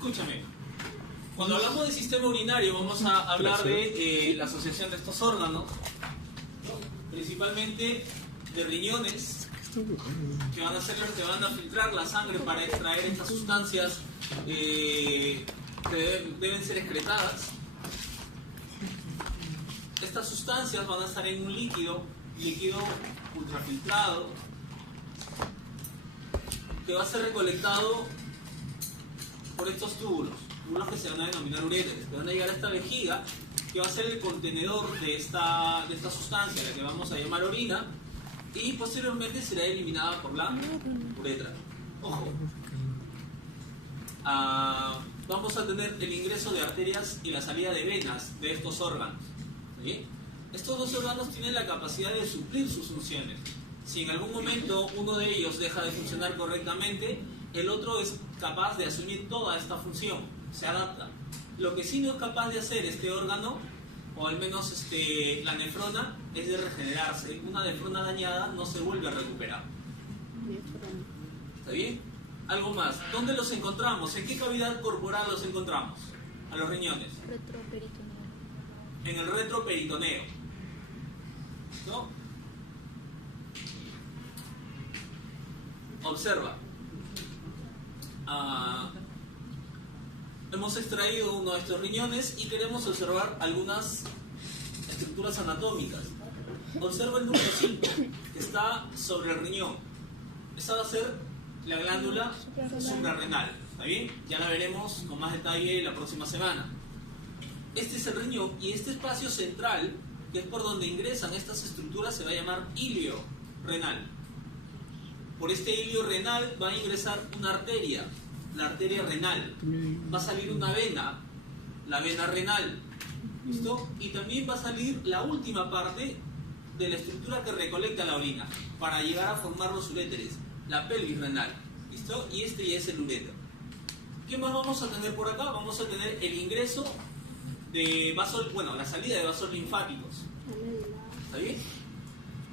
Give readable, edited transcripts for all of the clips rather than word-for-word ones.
Escúchame. Cuando hablamos de sistema urinario vamos a hablar de la asociación de estos órganos, principalmente de riñones, que van a ser los que van a filtrar la sangre para extraer estas sustancias que deben ser excretadas. Estas sustancias van a estar en un líquido ultrafiltrado, que va a ser recolectado por estos túbulos que se van a denominar uréteres, que van a llegar a esta vejiga, que va a ser el contenedor de esta sustancia, la que vamos a llamar orina, y posteriormente será eliminada por la uretra. Ojo, vamos a tener el ingreso de arterias y la salida de venas de estos órganos, ¿sí? Estos dos órganos tienen la capacidad de suplir sus funciones. Si en algún momento uno de ellos deja de funcionar correctamente, el otro es capaz de asumir toda esta función, se adapta. Lo que sí no es capaz de hacer este órgano, o al menos la nefrona, es de regenerarse. Una nefrona dañada no se vuelve a recuperar. ¿Está bien? Algo más. ¿Dónde los encontramos? ¿En qué cavidad corporal los encontramos? A los riñones. Retroperitoneo. En el retroperitoneo. ¿No? Observa. Hemos extraído uno de estos riñones y queremos observar algunas estructuras anatómicas. Observa el número 5, que está sobre el riñón. Esta va a ser la glándula suprarrenal. ¿Está bien? Ya la veremos con más detalle la próxima semana. Este es el riñón, y este espacio central, que es por donde ingresan estas estructuras, se va a llamar hilio renal. Por este hilio renal va a ingresar una arteria, la arteria renal. Va a salir una vena, la vena renal. ¿Listo? Y también va a salir la última parte de la estructura que recolecta la orina para llegar a formar los uréteres, la pelvis renal. ¿Listo? Y este ya es el uréter. ¿Qué más vamos a tener por acá? Vamos a tener el ingreso de vasos, la salida de vasos linfáticos. ¿Está bien?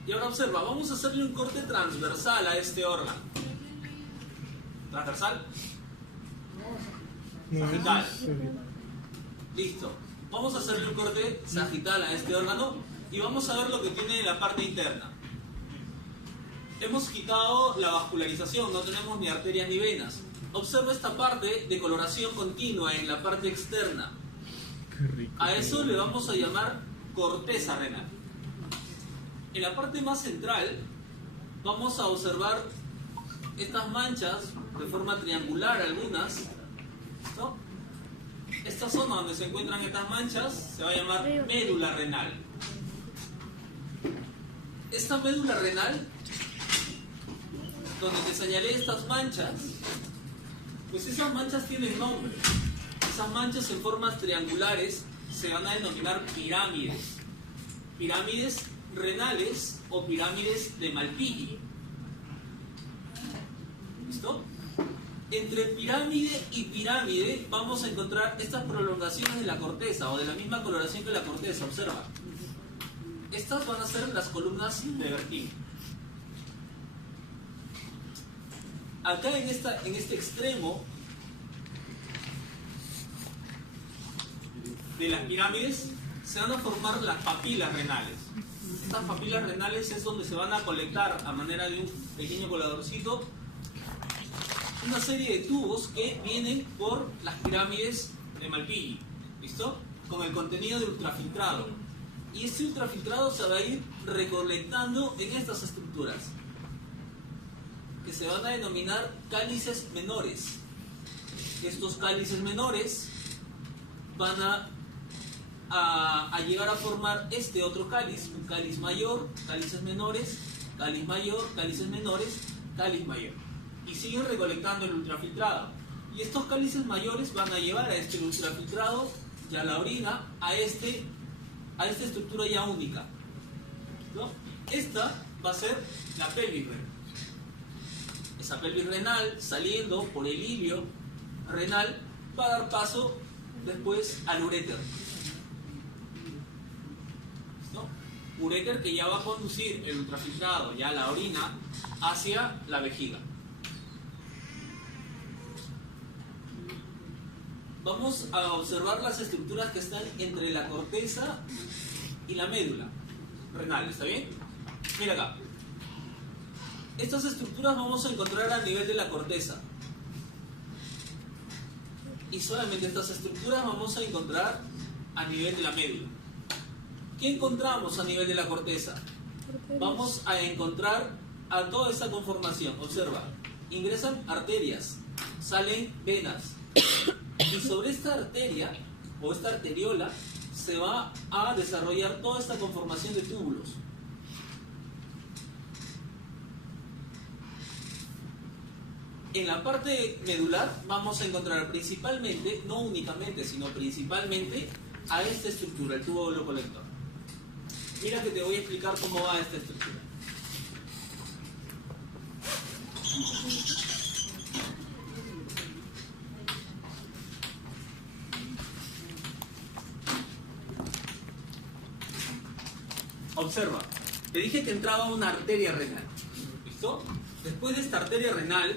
Y ahora observa, vamos a hacerle un corte transversal a este órgano. ¿Transversal? Sagital. Listo. Vamos a hacerle un corte sagital a este órgano y vamos a ver lo que tiene en la parte interna. Hemos quitado la vascularización, no tenemos ni arterias ni venas. Observa esta parte de coloración continua en la parte externa. A eso le vamos a llamar corteza renal. En la parte más central vamos a observar estas manchas de forma triangular, algunas. ¿Listo? Esta zona donde se encuentran estas manchas se va a llamar médula renal. Esta médula renal, donde te señalé estas manchas, pues esas manchas tienen nombre. Esas manchas en formas triangulares se van a denominar pirámides. Pirámides renales o pirámides de Malpighi. ¿Listo? Entre pirámide y pirámide vamos a encontrar estas prolongaciones de la corteza o de la misma coloración que la corteza. Observa. Estas van a ser las columnas de Bertini. Acá en este extremo de las pirámides se van a formar las papilas renales. Estas papilas renales es donde se van a colectar a manera de un pequeño coladorcito una serie de tubos que vienen por las pirámides de Malpighi. ¿Listo? Con el contenido de ultrafiltrado. Y este ultrafiltrado se va a ir recolectando en estas estructuras, que se van a denominar cálices menores. Estos cálices menores van a llegar a formar este otro cáliz, un cáliz mayor, cálices menores, cáliz mayor, cálices menores, cáliz mayor. Y siguen recolectando el ultrafiltrado. Y estos cálices mayores van a llevar a este ultrafiltrado y a la orina a esta estructura ya única. ¿No? Esta va a ser la pelvis renal. Esa pelvis renal, saliendo por el hilio renal, va a dar paso después al uréter. ¿No? Uréter que ya va a conducir el ultrafiltrado, ya la orina, hacia la vejiga. vamos a observar las estructuras que están entre la corteza y la médula renal, ¿está bien? Mira acá. Estas estructuras vamos a encontrar a nivel de la corteza. Y solamente estas estructuras vamos a encontrar a nivel de la médula. ¿Qué encontramos a nivel de la corteza? Vamos a encontrar a toda esta conformación. Observa, ingresan arterias, salen venas. Y sobre esta arteria o esta arteriola se va a desarrollar toda esta conformación de túbulos. En la parte medular vamos a encontrar principalmente, no únicamente, sino principalmente a esta estructura, el túbulo colector. Mira que te voy a explicar cómo va esta estructura. Observa, te dije que entraba una arteria renal. ¿Listo? Después de esta arteria renal,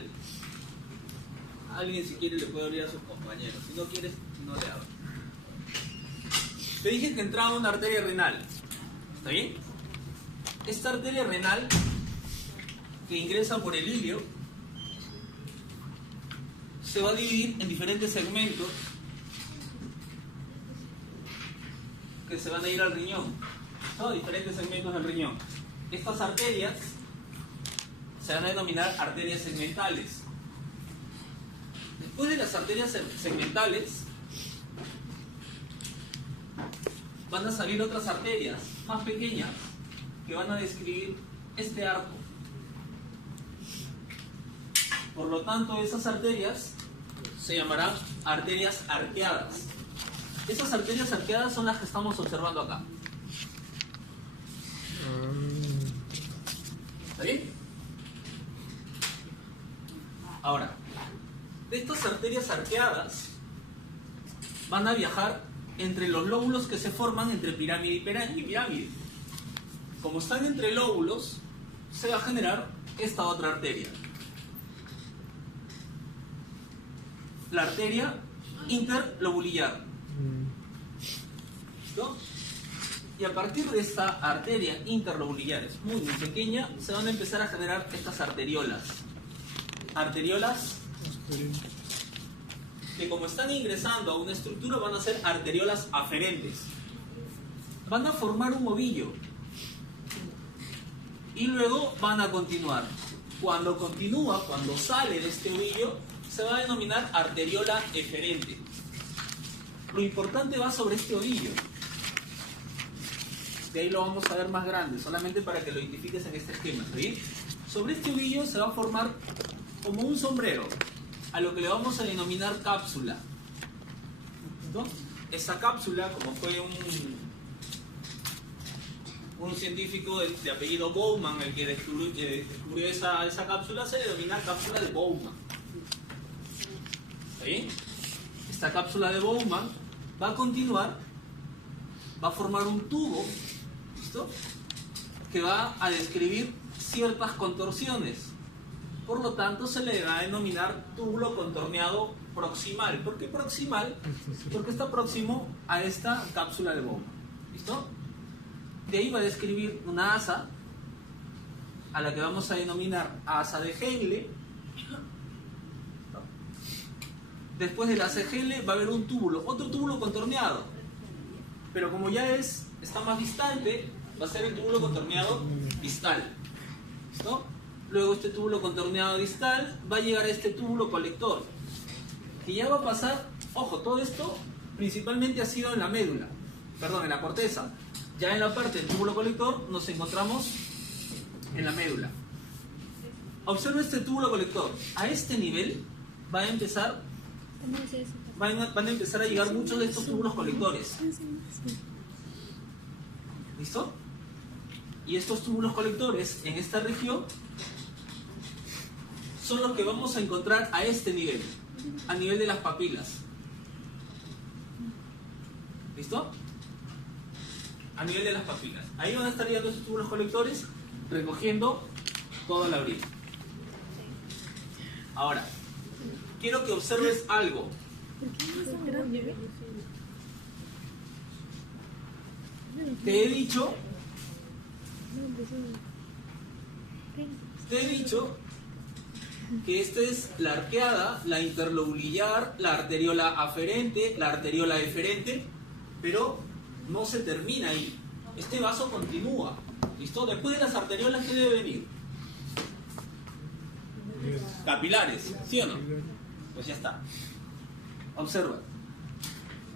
alguien si quiere le puede abrir a sus compañeros. Si no quieres, no le abro. Te dije que entraba una arteria renal. ¿Está bien? Esta arteria renal que ingresa por el ilio se va a dividir en diferentes segmentos que se van a ir al riñón. Son diferentes segmentos del riñón. Estas arterias se van a denominar arterias segmentales. Después de las arterias segmentales van a salir otras arterias más pequeñas que van a describir este arco. Por lo tanto, esas arterias se llamarán arterias arqueadas. Esas arterias arqueadas son las que estamos observando acá. ¿Está bien? Ahora, de estas arterias arqueadas van a viajar entre los lóbulos que se forman entre pirámide y pirámide. Como están entre lóbulos, se va a generar esta otra arteria. La arteria interlobulillar. ¿Listo? Y a partir de esta arteria interlobulillar, es muy pequeña, se van a empezar a generar estas arteriolas. Arteriolas que como están ingresando a una estructura van a ser arteriolas aferentes. Van a formar un ovillo. Y luego van a continuar. Cuando continúa, cuando sale de este ovillo, se va a denominar arteriola eferente. Lo importante va sobre este ovillo. De ahí lo vamos a ver más grande, solamente para que lo identifiques en este esquema. ¿Sí? Sobre este ovillo se va a formar como un sombrero, a lo que le vamos a denominar cápsula. ¿No? Esa cápsula, como fue un científico de apellido Bowman el que descubrió esa cápsula, se denomina cápsula de Bowman. ¿Está bien? Esta cápsula de Bowman va a continuar, va a formar un tubo, ¿listo? Que va a describir ciertas contorsiones. Por lo tanto, se le va a denominar túbulo contorneado proximal. ¿Por qué proximal? Porque está próximo a esta cápsula de Bowman. ¿Listo? De ahí va a describir una asa, a la que vamos a denominar asa de Henle. Después de la asa de Henle va a haber un túbulo, otro túbulo contorneado. Pero como ya está más distante, va a ser el túbulo contorneado distal. ¿Listo? Luego este túbulo contorneado distal va a llegar a este túbulo colector, que ya va a pasar, ojo, todo esto principalmente ha sido en la médula, perdón, en la corteza. Ya en la parte del túbulo colector nos encontramos en la médula. Observa este túbulo colector. A este nivel van a empezar a llegar muchos de estos túbulos colectores. ¿Listo? Y estos túbulos colectores en esta región son los que vamos a encontrar a este nivel, a nivel de las papilas. ¿Listo? A nivel de las papilas. Ahí van a estar llegando estos túbulos colectores recogiendo toda la orina. Ahora, quiero que observes algo. ¿Por qué no es tan grande? Te he dicho que esta es la arqueada, la interlobular, la arteriola aferente, la arteriola eferente, pero no se termina ahí. Este vaso continúa. ¿Listo? Después de las arteriolas, ¿qué debe venir? Capilares, ¿sí o no? Pues ya está. Observa.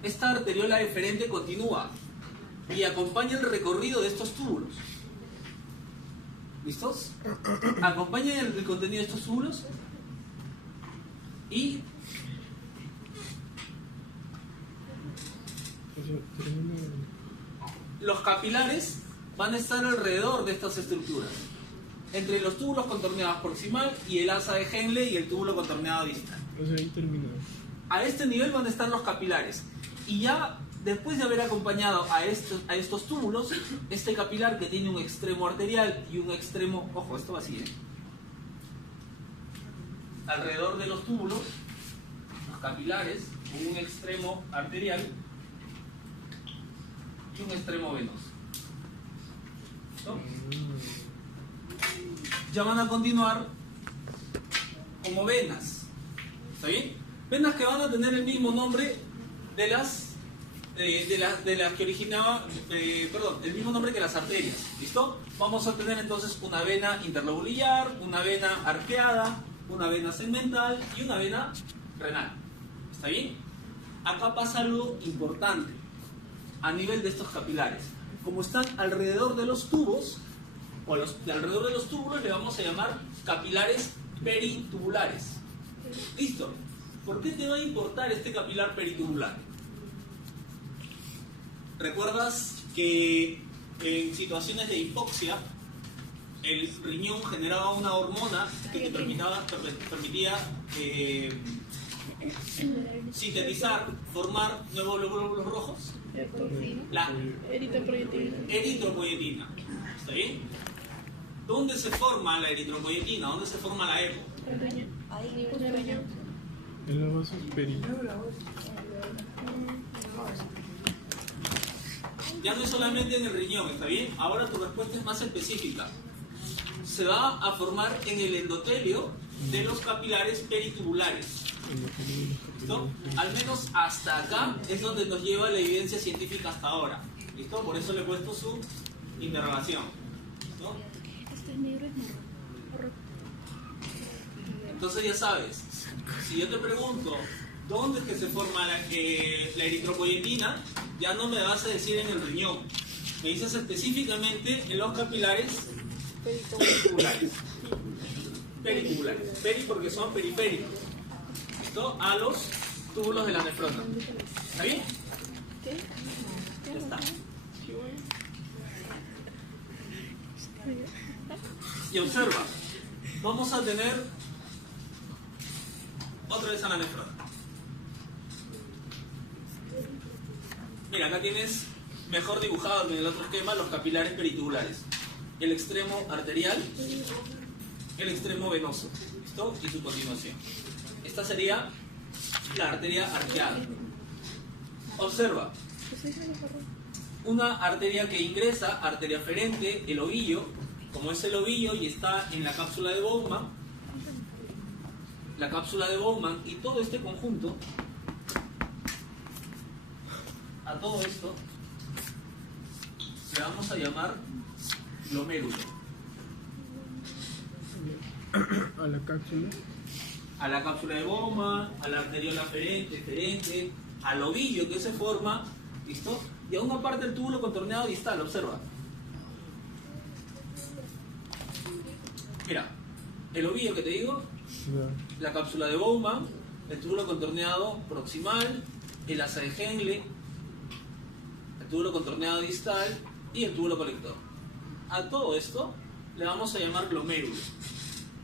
Esta arteriola eferente continúa y acompaña el recorrido de estos túbulos. ¿Listos? Acompaña el contenido de estos túbulos y los capilares van a estar alrededor de estas estructuras, entre los túbulos contorneados proximal y el asa de Henle y el túbulo contorneado distal. O sea, ahí termina. A este nivel van a estar los capilares. Y ya después de haber acompañado a estos túbulos, este capilar que tiene un extremo arterial y un extremo, ojo, esto va así, alrededor de los túbulos, los capilares, con un extremo arterial y un extremo venoso. ¿Listo? Ya van a continuar como venas. ¿Está bien? Venas que van a tener el mismo nombre de las que originaba, el mismo nombre que las arterias. ¿Listo? Vamos a tener entonces una vena interlobular, una vena arqueada, una vena segmental y una vena renal. ¿Está bien? Acá pasa algo importante a nivel de estos capilares. Como están alrededor de los tubos, o alrededor de los túbulos, le vamos a llamar capilares peritubulares. ¿Listo? ¿Por qué te va a importar este capilar peritubular? ¿Recuerdas que en situaciones de hipoxia el riñón generaba una hormona que te permitía sintetizar, formar nuevos glóbulos rojos? La eritropoyetina. ¿Está bien? ¿Dónde se forma la eritropoyetina? ¿Dónde se forma la EPO? En la base superior. Ya no es solamente en el riñón, ¿está bien? Ahora tu respuesta es más específica. Se va a formar en el endotelio de los capilares peritubulares. ¿Listo? Al menos hasta acá es donde nos lleva la evidencia científica hasta ahora. ¿Listo? Por eso le he puesto su interrogación. ¿Listo? Entonces ya sabes, si yo te pregunto dónde es que se forma la eritropoyetina, ya no me vas a decir en el riñón. Me dices específicamente en los capilares peritubulares. Peritubulares. Peri porque son periféricos. ¿Listo? A los túbulos de la nefrona. ¿Está bien? Ya está. Y observa, vamos a tener otra vez a la nefrona. Mira, acá tienes mejor dibujado que en el otro esquema los capilares peritubulares. El extremo arterial, el extremo venoso. ¿Listo? Y su continuación. Esta sería la arteria arqueada. Observa. Una arteria que ingresa, arteria aferente, el ovillo. Como es el ovillo y está en la cápsula de Bowman, y todo este conjunto, a todo esto le vamos a llamar glomérulo. A la cápsula. A la cápsula de Bowman, a la arteriola aferente, al ovillo que se forma, ¿listo? Y a una parte del túbulo contorneado distal, observa. Mira, el ovillo que te digo, la cápsula de Bowman, el túbulo contorneado proximal, el asa de Henle, el túbulo contorneado distal y el túbulo colector. A todo esto le vamos a llamar glomérulo.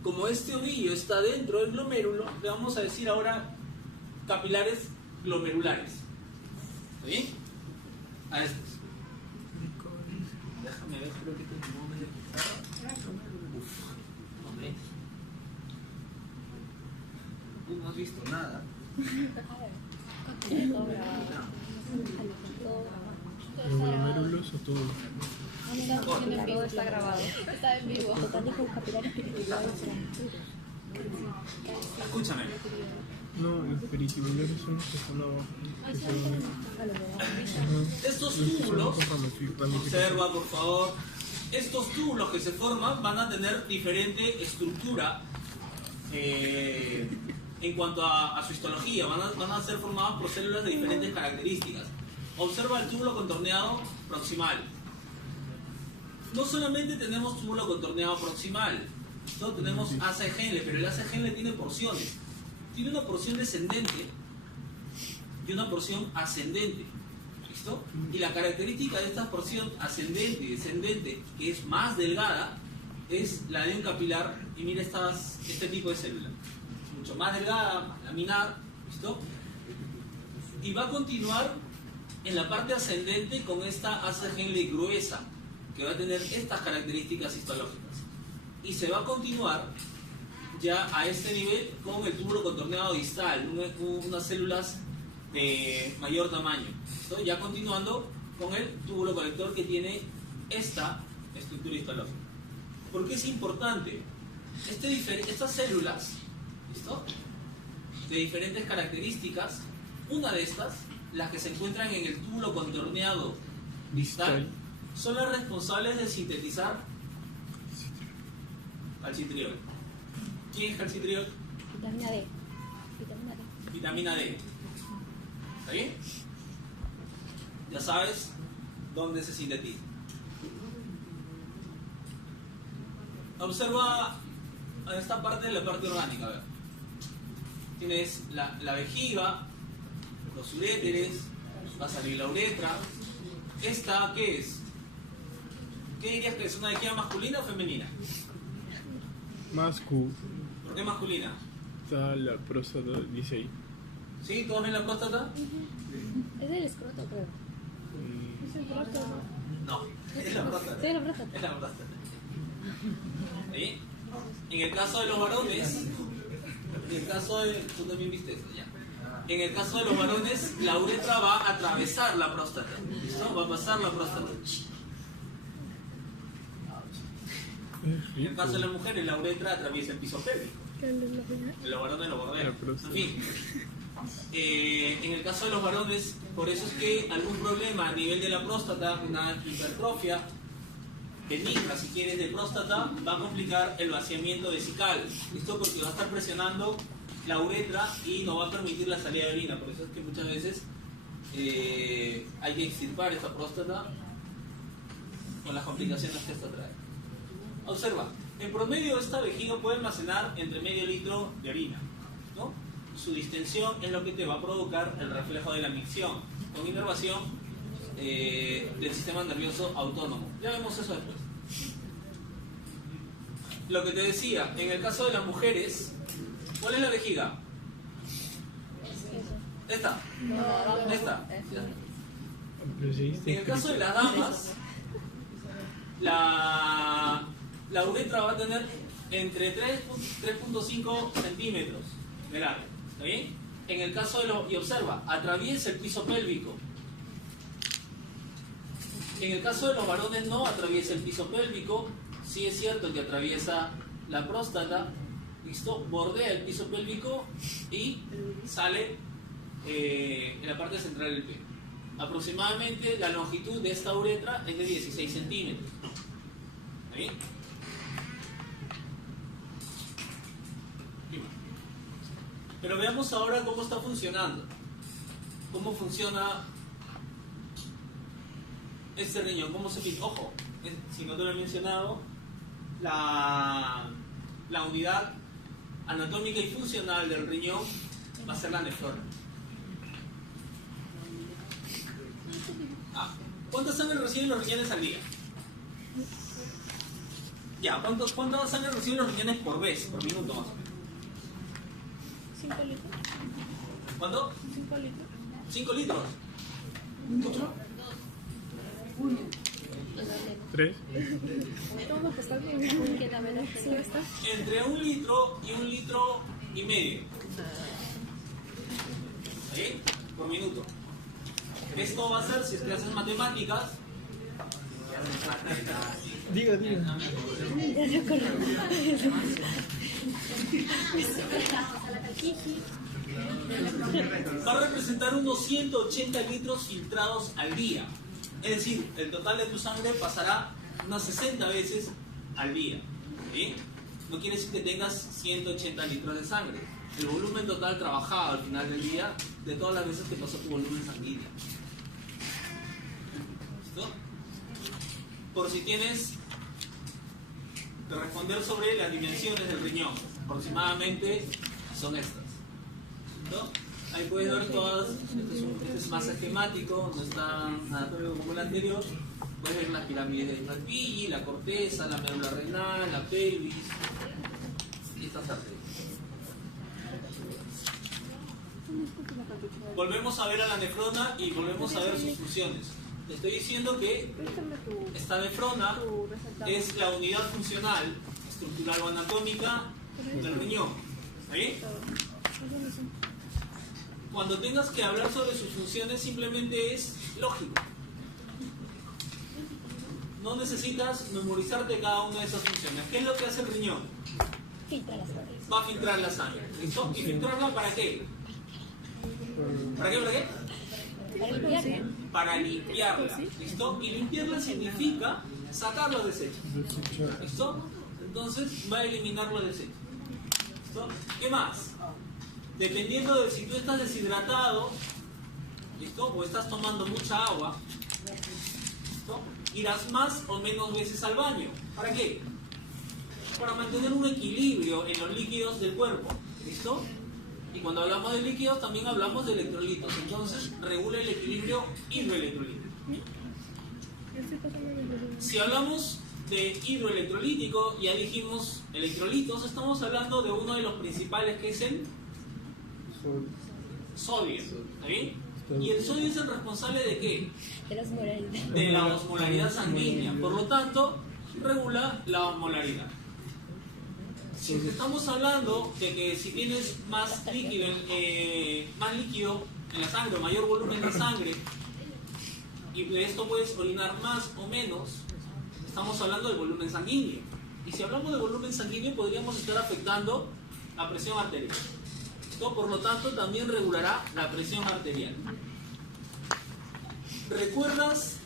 Como este ovillo está dentro del glomérulo, le vamos a decir ahora capilares glomerulares. ¿Está bien? A estos. Déjame ver, creo que tengo un de pizarra. Hombre. Tú no has visto nada. Todo grabado. Todo grabado. Glomérulos o todo. Todo está grabado. Está en vivo. Total de capilares periféricos. Escúchame. No, los periculares son los que están abajo. Que se van a- Estos Los que son túbulos, con ramificación. observa por favor, estos túbulos que se forman van a tener diferente estructura en cuanto a su histología, van a ser formados por células de diferentes características. Observa el túbulo contorneado proximal. No solamente tenemos túbulo contorneado proximal, ¿no? Tenemos asa de Henle, pero el asa de Henle tiene porciones. Tiene una porción descendente y una porción ascendente. ¿Listo? Y la característica de esta porción ascendente y descendente, que es más delgada, es la de un capilar. Y mira este tipo de célula. Mucho más delgada, más laminar. ¿Listo? Y va a continuar en la parte ascendente con esta asa de Henle gruesa, que va a tener estas características histológicas. Y se va a continuar ya a este nivel con el túbulo contorneado distal, unas células de mayor tamaño. ¿Listo? Ya continuando con el túbulo colector que tiene esta estructura histológica. ¿Por qué es importante? Estas células, ¿listo?, de diferentes características, una de estas, las que se encuentran en el túbulo contorneado distal, son las responsables de sintetizar calcitriol. ¿Quién es calcitriol? Vitamina D. Vitamina D. ¿Está bien? Ya sabes dónde se sintetiza. Observa esta parte, la parte orgánica. A ver. Tienes la vejiga, los uréteres, va a salir la uretra. ¿Esta qué es? ¿Qué dirías que es? ¿Una vejiga masculina o femenina? Mascu. ¿Por qué masculina? Está la próstata, dice ahí. ¿Sí? ¿Todos ven la próstata? Es del escroto, creo. Es el próstata. No, es la próstata. Sí, es la próstata. Es la próstata. ¿Sí? En el caso de los varones, tú también viste eso, ya. En el caso de los varones, la uretra va a atravesar la próstata. ¿Listo? Va a pasar la próstata. En el caso de las mujeres, la uretra atraviesa el piso pélvico. En los varones lo bordea. En fin. En el caso de los varones, por eso es que algún problema a nivel de la próstata, una hipertrofia benigna, si quieres, de próstata, va a complicar el vaciamiento vesical. ¿Listo? Porque va a estar presionando la uretra y no va a permitir la salida de orina. Por eso es que muchas veces hay que extirpar esta próstata con las complicaciones que esto trae. Observa, en promedio esta vejiga puede almacenar entre medio litro de orina, ¿no? Su distensión es lo que te va a provocar el reflejo de la micción, con inervación del sistema nervioso autónomo. Ya vemos eso después. Lo que te decía, en el caso de las mujeres, ¿cuál es la vejiga? Esta. Esta. En el caso de las damas, la uretra va a tener entre 3.5 centímetros de largo. ¿Está bien? En el caso de los... Y observa, atraviesa el piso pélvico. En el caso de los varones no atraviesa el piso pélvico. Sí es cierto que atraviesa la próstata. ¿Listo? Bordea el piso pélvico y sale en la parte central del pene. Aproximadamente la longitud de esta uretra es de 16 centímetros. ¿Está bien? Pero veamos ahora cómo está funcionando. Cómo funciona este riñón. Cómo se pinta. Ojo, si no te lo he mencionado, la unidad anatómica y funcional del riñón va a ser la nefrona. ¿Cuánta sangre reciben los riñones al día? Ya, ¿cuánta sangre reciben los riñones por vez, por minuto más o menos? 5 litros. ¿Cuánto? 5 litros. 5 litros. ¿Mucho? 3. Todos que están bien. ¿Qué también sí está? Entre 1 litro y 1 litro y medio. ¿Sí? por minuto. Esto va a ser, si es que haces matemáticas, Diga, diga. va a representar unos 180 litros filtrados al día. Es decir, el total de tu sangre pasará unas 60 veces al día. ¿Sí? No quiere decir que tengas 180 litros de sangre. El volumen total trabajado al final del día de todas las veces que pasó tu volumen sanguíneo. ¿Listo? Por si tienes que responder sobre las dimensiones del riñón, aproximadamente son estas. ¿Listo? Ahí puedes ver todas, este es más esquemático, no está anatómico como el anterior. Puedes ver las pirámides de Malpighi, la corteza, la médula renal, la pelvis y estas arterias. Volvemos a ver a la nefrona y volvemos a ver sus funciones. Te estoy diciendo que esta nefrona es la unidad funcional, estructural o anatómica del riñón. ¿Está bien? Cuando tengas que hablar sobre sus funciones simplemente es lógico. No necesitas memorizarte cada una de esas funciones. ¿Qué es lo que hace el riñón? Va a filtrar la sangre. ¿Listo? ¿Y filtrarla para qué? ¿Para qué? ¿Para qué? Para limpiarla. ¿Listo? Y limpiarla significa sacar los desechos. ¿Listo? Entonces va a eliminar los desechos. ¿Listo? ¿Qué más? Dependiendo de si tú estás deshidratado, ¿listo? O estás tomando mucha agua, ¿listo? Irás más o menos veces al baño. ¿Para qué? Para mantener un equilibrio en los líquidos del cuerpo. ¿Listo? Y cuando hablamos de líquidos también hablamos de electrolitos. Entonces regula el equilibrio hidroelectrolítico. Si hablamos de hidroelectrolítico, ya dijimos electrolitos, estamos hablando de uno de los principales, que es el sodio. ¿Está bien? ¿Y el sodio es el responsable de qué? De la osmolaridad sanguínea. Por lo tanto, regula la osmolaridad. Si estamos hablando de que si tienes más líquido en la sangre, o mayor volumen de sangre, y de esto puedes orinar más o menos, estamos hablando de volumen sanguíneo. Y si hablamos de volumen sanguíneo, podríamos estar afectando la presión arterial. Esto, por lo tanto, también regulará la presión arterial. ¿Recuerdas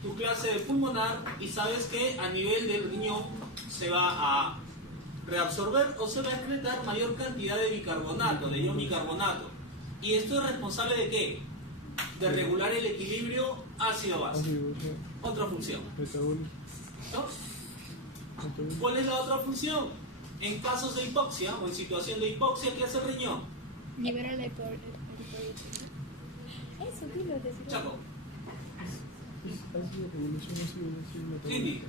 tu clase de pulmonar y sabes que a nivel del riñón se va a reabsorber o se va a excretar mayor cantidad de bicarbonato, de ion bicarbonato? ¿Y esto es responsable de qué? De regular el equilibrio ácido-base. Otra función. ¿No? ¿Cuál es la otra función? En casos de hipoxia o en situación de hipoxia, ¿qué hace el riñón? Libera la Eso, dilo, Chaco. Cindy.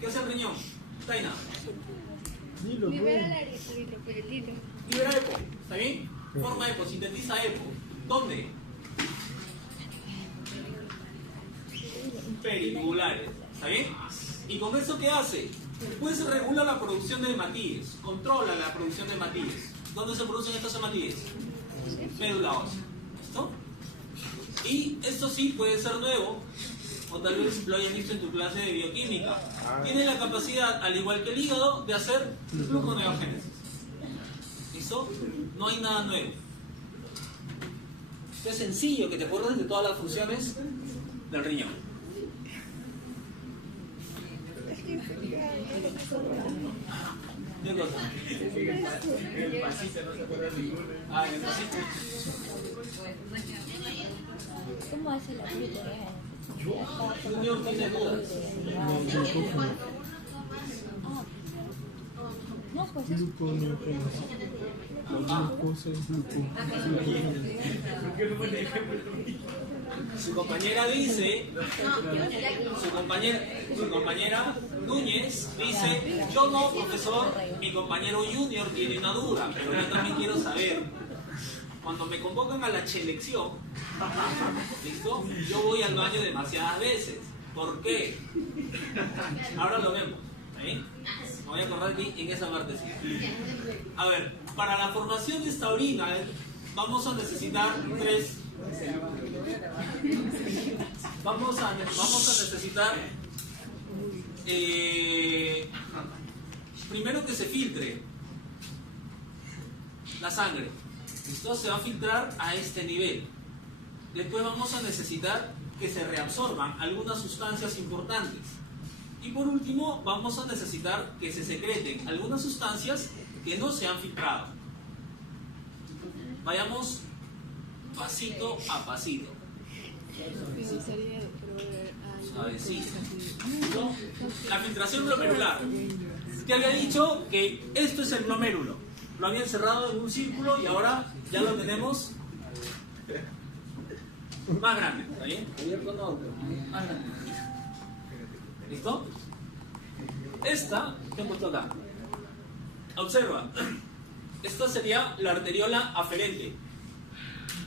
¿Qué hace el riñón? Taina. libera la eritropoyetina. Libera EPO. ¿Está bien? Forma EPO, sintetiza EPO. ¿Dónde? Perivasculares. ¿Está bien? ¿Y con eso qué hace? Pues regula la producción de hematíes, controla la producción de hematíes. ¿Dónde se producen estos hematíes? Médula ósea. ¿Listo? Y esto sí puede ser nuevo, o tal vez lo hayas visto en tu clase de bioquímica. Tiene la capacidad, al igual que el hígado, de hacer gluconeogénesis. ¿Listo? No hay nada nuevo. Esto es sencillo, que te acuerdes de todas las funciones del riñón. ¿Qué cosa? El pasito no se acuerda de ninguno. Ah, en el pasito. ¿Cómo hace la gluconeogénesis? Junior tiene dudas. No, pues es Gluconeogénesis. La glucosa es Su compañera dice, su compañera Núñez dice, yo no, profesor, mi compañero Junior tiene una duda, pero yo también quiero saber. Cuando me convocan a la selección, ¿listo? Yo voy al baño demasiadas veces. ¿Por qué? Ahora lo vemos. ¿Sí? Me voy a acordar aquí en esa partecita. A ver, para la formación de esta orina vamos a necesitar tres Vamos a necesitar primero que se filtre la sangre. Esto se va a filtrar a este nivel. Después vamos a necesitar que se reabsorban algunas sustancias importantes. Y por último vamos a necesitar que se secreten algunas sustancias que no se han filtrado. Vayamos pasito a pasito. Suavecito. ¿No? La filtración glomerular. Te había dicho que esto es el glomérulo. Lo había encerrado en un círculo y ahora ya lo tenemos más grande. ¿Está bien? Abierto no, más grande. ¿Listo? Esta, ¿qué he puesto acá? Observa. Esta sería la arteriola aferente.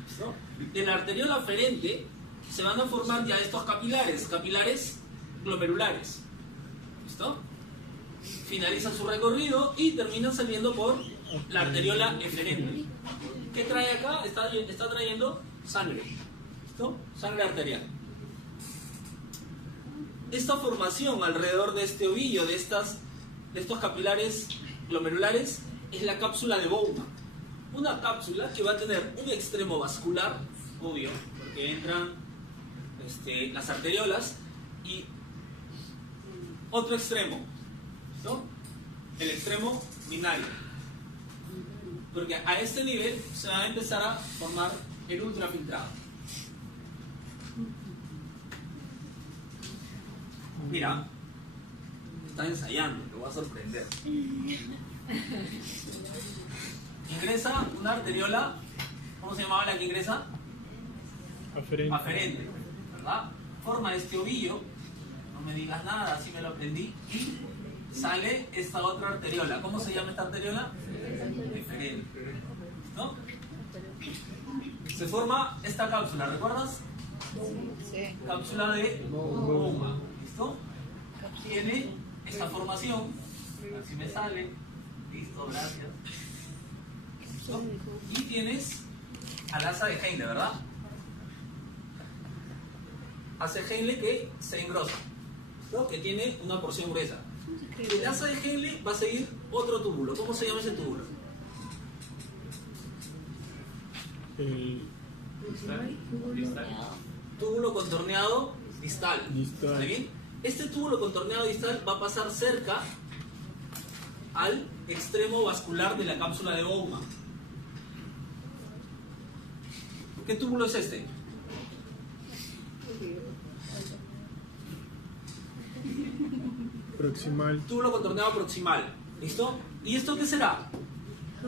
¿Listo? De la arteriola aferente se van a formar ya estos capilares glomerulares. ¿Listo? Finalizan su recorrido y terminan saliendo por la arteriola eferente. ¿Qué trae acá? Está trayendo sangre. ¿Listo? Sangre arterial. Esta formación alrededor de este ovillo, de estos capilares glomerulares, es la cápsula de Bowman. Una cápsula que va a tener un extremo vascular, obvio, porque entran las arteriolas, y otro extremo, ¿no? El extremo binario. Porque a este nivel se va a empezar a formar el ultrafiltrado. Mira, está ensayando, te voy a sorprender. Ingresa una arteriola, ¿cómo se llamaba la que ingresa? Aferente. Aferente, ¿verdad? Forma este ovillo, no me digas nada, así me lo aprendí, y sale esta otra arteriola. ¿Cómo se llama esta arteriola? Eferente. ¿No? Se forma esta cápsula, ¿recuerdas? Sí. Cápsula de Bowman. ¿Listo? Tiene esta formación. A ver si me sale. Listo, gracias. ¿Listo? Y tienes al asa de Henle, ¿verdad? Asa de Henle que se engrosa, ¿listo? Que tiene una porción gruesa. El asa de Henle va a seguir otro túbulo. ¿Cómo se llama ese túbulo? Túbulo contorneado distal. ¿Está bien? Este túbulo contorneado distal va a pasar cerca al extremo vascular de la cápsula de Bowman. ¿Qué túbulo es este? Proximal. Túbulo contorneado proximal. ¿Listo? ¿Y esto qué será?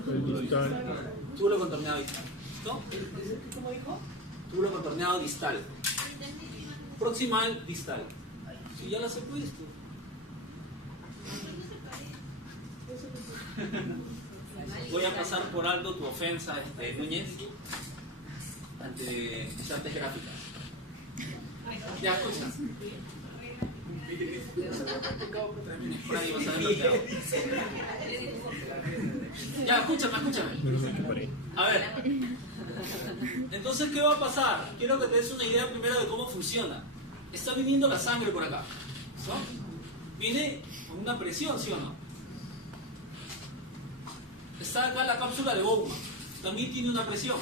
El distal. Túbulo contorneado distal. ¿Listo? ¿Cómo dijo? Túbulo contorneado distal. Proximal distal. Si ya las he puesto. Voy a pasar por alto tu ofensa, Núñez, ante mis artes gráficas. Ya, escucha. Por ahí vas a ver lo que hago. Ya, escúchame. No sé qué paré. A ver. Entonces, ¿qué va a pasar? Quiero que te des una idea primero de cómo funciona. Está viniendo la sangre por acá. ¿No? Viene con una presión, ¿sí o no? Está acá la cápsula de Bowman. También tiene una presión.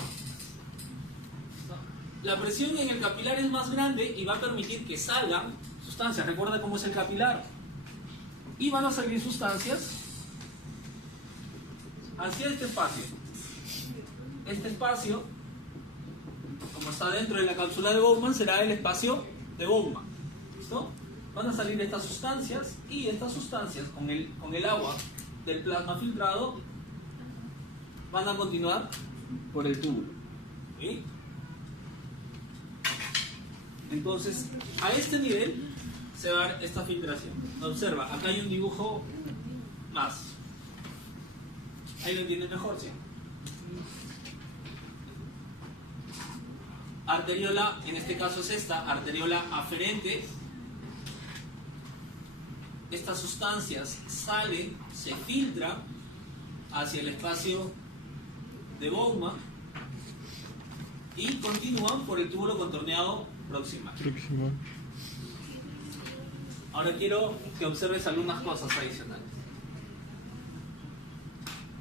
La presión en el capilar es más grande y va a permitir que salgan sustancias. Recuerda cómo es el capilar. Y van a salir sustancias hacia este espacio. Este espacio, como está dentro de la cápsula de Bowman, será el espacio de Bowman. ¿Listo? Van a salir estas sustancias y estas sustancias con el agua del plasma filtrado van a continuar por el túbulo. ¿Sí? Entonces, a este nivel se va a dar esta filtración. Observa, acá hay un dibujo más. Ahí lo entiendes mejor, ¿sí? Arteriola, en este caso es esta, arteriola aferente. Estas sustancias salen, se filtran hacia el espacio de Bowman y continúan por el túbulo contorneado proximal. Próximo. Ahora quiero que observes algunas cosas adicionales.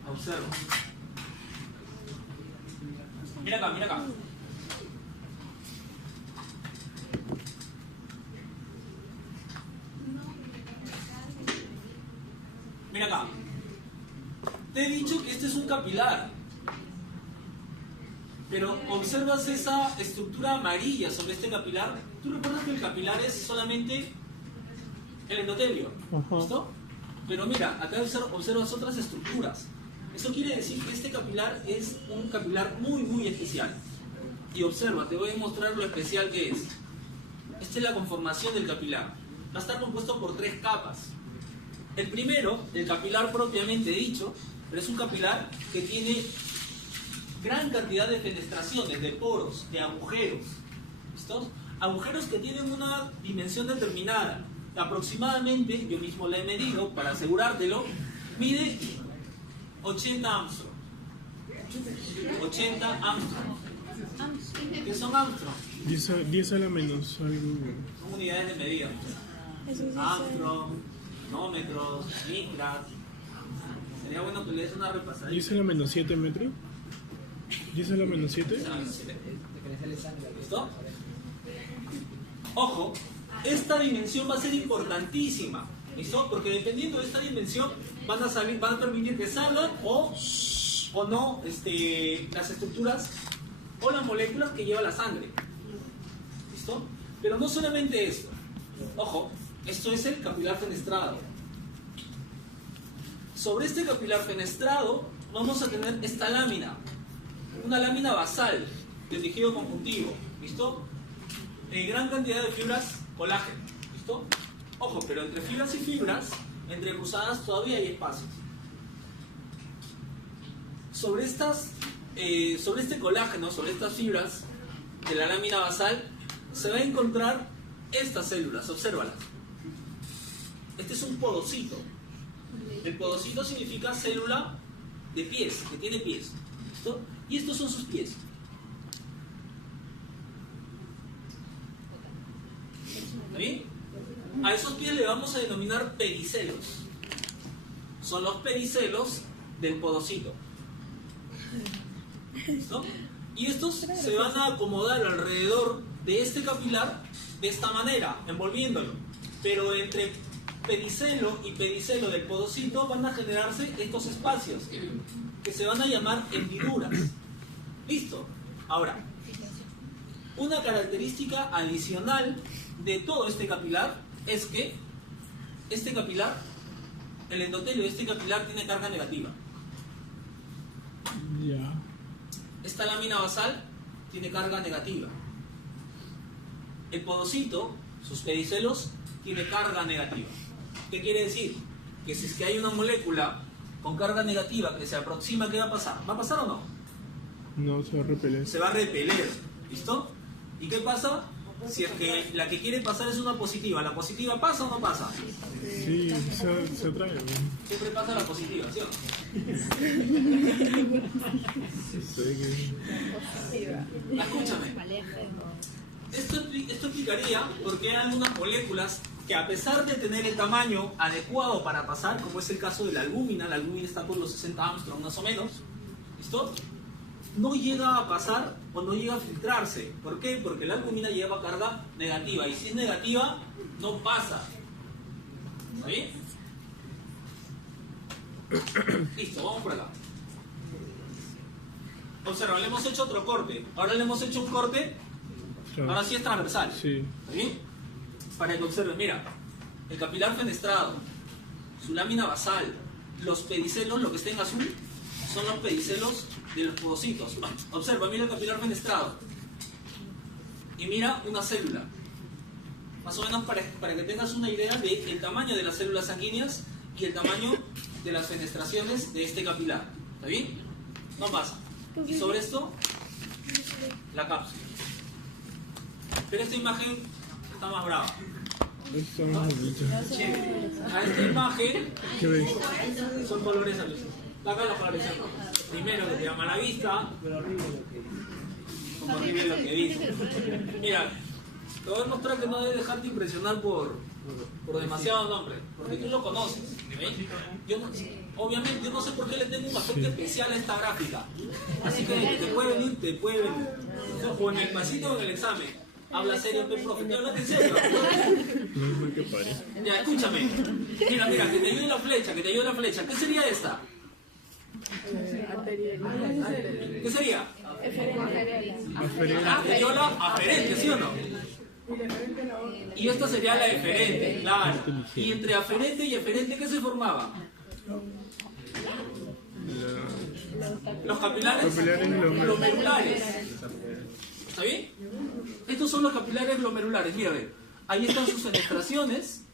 Observa. Mira acá, mira acá. Mira acá. Te he dicho que este es un capilar. Pero observas esa estructura amarilla sobre este capilar. ¿Tú recuerdas que el capilar es solamente el endotelio? Ajá. ¿Listo? Pero mira, acá observas otras estructuras. Eso quiere decir que este capilar es un capilar muy especial. Y observa, te voy a mostrar lo especial que es. Esta es la conformación del capilar. Va a estar compuesto por 3 capas. El primero, el capilar propiamente dicho, pero es un capilar que tiene gran cantidad de fenestraciones, de poros, de agujeros. ¿Listos? Agujeros que tienen una dimensión determinada. Aproximadamente, yo mismo la he medido para asegurártelo, mide 80 Armstrong. 80 Armstrong. ¿Qué son Armstrong? 10 a la menos algo. Son unidades de medida. Armstrong, nómetros, micras. Sería bueno que le des una repasada. 10 a la menos 7 metros. 10 a la menos 7. ¿Listo? Ojo, esta dimensión va a ser importantísima. ¿Listo? Porque dependiendo de esta dimensión van a permitir que salgan o no las estructuras o las moléculas que lleva la sangre. ¿Listo? Pero no solamente esto. Ojo, esto es el capilar fenestrado. Sobre este capilar fenestrado vamos a tener esta lámina. Una lámina basal de tejido conjuntivo. ¿Listo? Gran cantidad de fibras colágeno. ¿Listo? Ojo, pero entre fibras y fibras, entre cruzadas todavía hay espacios. Sobre este colágeno, sobre estas fibras de la lámina basal, se va a encontrar estas células, obsérvalas. Este es un podocito. El podocito significa célula de pies, que tiene pies. ¿Listo? Y estos son sus pies. ¿Está bien? A esos pies le vamos a denominar pedicelos. Son los pedicelos del podocito. ¿Listo? Y estos se van a acomodar alrededor de este capilar de esta manera, envolviéndolo. Pero entre pedicelo y pedicelo del podocito van a generarse estos espacios que se van a llamar hendiduras. ¿Listo? Ahora, una característica adicional de todo este capilar es que este capilar, el endotelio de este capilar tiene carga negativa. Ya. Esta lámina basal tiene carga negativa. El podocito, sus pedicelos, tiene carga negativa. ¿Qué quiere decir? Que si es que hay una molécula con carga negativa que se aproxima, ¿qué va a pasar? ¿Va a pasar o no? No, se va a repeler. Se va a repeler. ¿Listo? ¿Y qué pasa? Si es que la que quiere pasar es una positiva, ¿la positiva pasa o no pasa? Sí, se atrae. Siempre pasa la positiva, ¿sí o no? Escúchame. Esto explicaría por qué hay algunas moléculas que, a pesar de tener el tamaño adecuado para pasar, como es el caso de la albúmina está por los 60 Armstrong más o menos, ¿listo? No llega a pasar o no llega a filtrarse. ¿Por qué? Porque la albúmina lleva carga negativa, y si es negativa, no pasa. ¿Está bien? Listo, vamos por acá. Observa, le hemos hecho otro corte. Ahora le hemos hecho un corte. Ahora sí es transversal. Sí. ¿Está bien? Para que observen, mira, el capilar fenestrado, su lámina basal, los pedicelos, lo que está en azul, son los pedicelos de los podocitos. Observa, mira el capilar fenestrado. Y mira una célula. Más o menos para que tengas una idea del tamaño de las células sanguíneas y el tamaño de las fenestraciones de este capilar. ¿Está bien? No pasa. Y sobre esto, la cápsula. Pero esta imagen está más brava. Esto no es bonito. A esta imagen ¿Qué ves? son colores azules. Acá los colores. Primero que te llama la vista. horrible lo que dice. Mira, te voy a mostrar que no debes dejarte impresionar por demasiado nombre, porque tú lo conoces. Obviamente, yo no sé por qué le tengo un afecto especial a esta gráfica. Así que te puede venir, o en el pasito o en el examen. Habla serio, profe, no hablas en serio. Ya, escúchame. Mira, que te ayude la flecha, ¿Qué sería esta? ¿Qué sería? Arteriola aferente, ¿sí o no? Y esta sería la eferente, claro. Y entre aferente y eferente, ¿qué se formaba? Los capilares glomerulares. ¿Está bien? Estos son los capilares glomerulares. Mira, ve. Ahí están sus fenestraciones.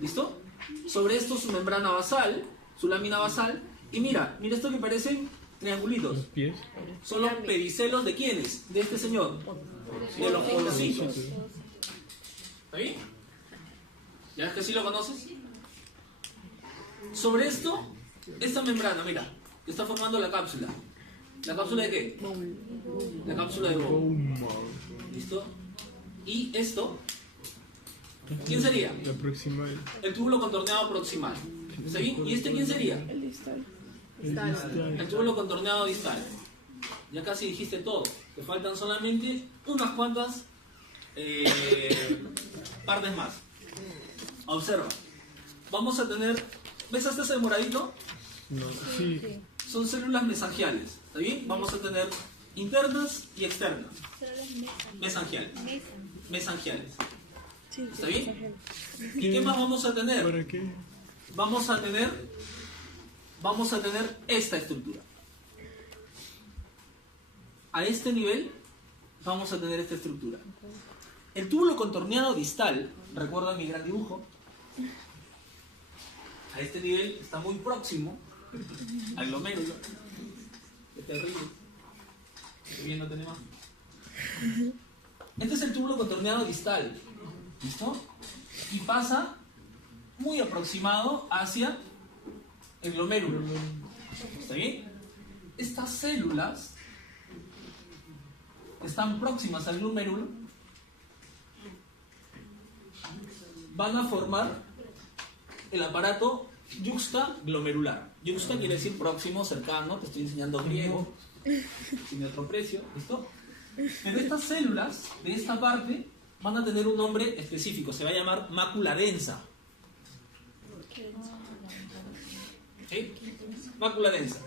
¿Listo? Sobre esto su membrana basal, su lámina basal. Y mira esto que parecen triangulitos. Los pies. Son los pedicelos de quiénes? De este señor. De los polocitos. ¿Está bien? ¿Ya ves que sí lo conoces? Sobre esto, esta membrana, mira, que está formando la cápsula. ¿La cápsula de qué? La cápsula de Bowles. ¿Listo? Y esto, ¿quién sería? La proximal. El túbulo contorneado proximal. ¿Está bien? ¿Y este quién sería? El distal. El túbulo contorneado distal. Ya casi dijiste todo. Te faltan solamente unas cuantas partes más. Observa. Vamos a tener... ¿Ves hasta ese moradito? No, sí. Son células mesangiales. ¿Está bien? Vamos a tener internas y externas. Mesangiales. Mesangiales. ¿Está bien? ¿Y qué más vamos a tener? ¿Para qué? Vamos a tener esta estructura. A este nivel vamos a tener esta estructura. El túbulo contorneado distal, recuerda mi gran dibujo, a este nivel está muy próximo al glomérulo. Qué terrible. Qué bien no tenemos. Este es el túbulo contorneado distal. ¿Listo? Y pasa muy aproximado hacia el glomérulo. ¿Está bien? Estas células están próximas al glomérulo van a formar el aparato yuxtaglomerular. Yuxta quiere decir próximo, cercano, te estoy enseñando griego, sin otro precio, ¿listo? Pero estas células de esta parte van a tener un nombre específico, se va a llamar mácula densa. ¿Sí? Mácula densa.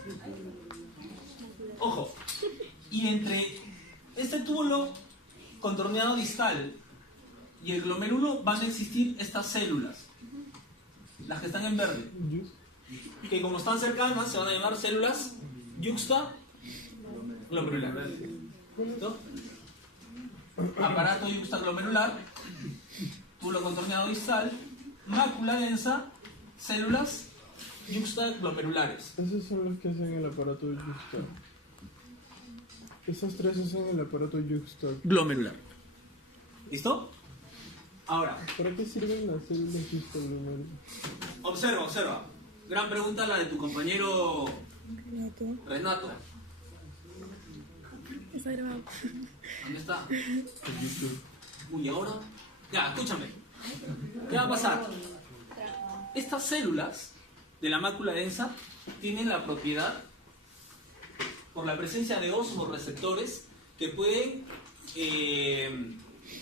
Ojo, y entre este túbulo contorneado distal y el glomérulo van a existir estas células, las que están en verde, que como están cercanas se van a llamar células yuxtaglomerular. ¿Listo? Aparato yuxtaglomerular, túbulo contorneado distal, mácula densa, células yuxtaglomerulares. Esos son los que hacen el aparato yuxta. Esos tres hacen el aparato yuxta. Glomerular. ¿Listo? Ahora, ¿Para qué sirven las células yuxtaglomerulares? observa. Gran pregunta la de tu compañero Renato. Está grabado. ¿Dónde está? Uy, ahora. Ya, escúchame. ¿Qué va a pasar? Estas células de la mácula densa tienen la propiedad, por la presencia de osmoreceptores, que pueden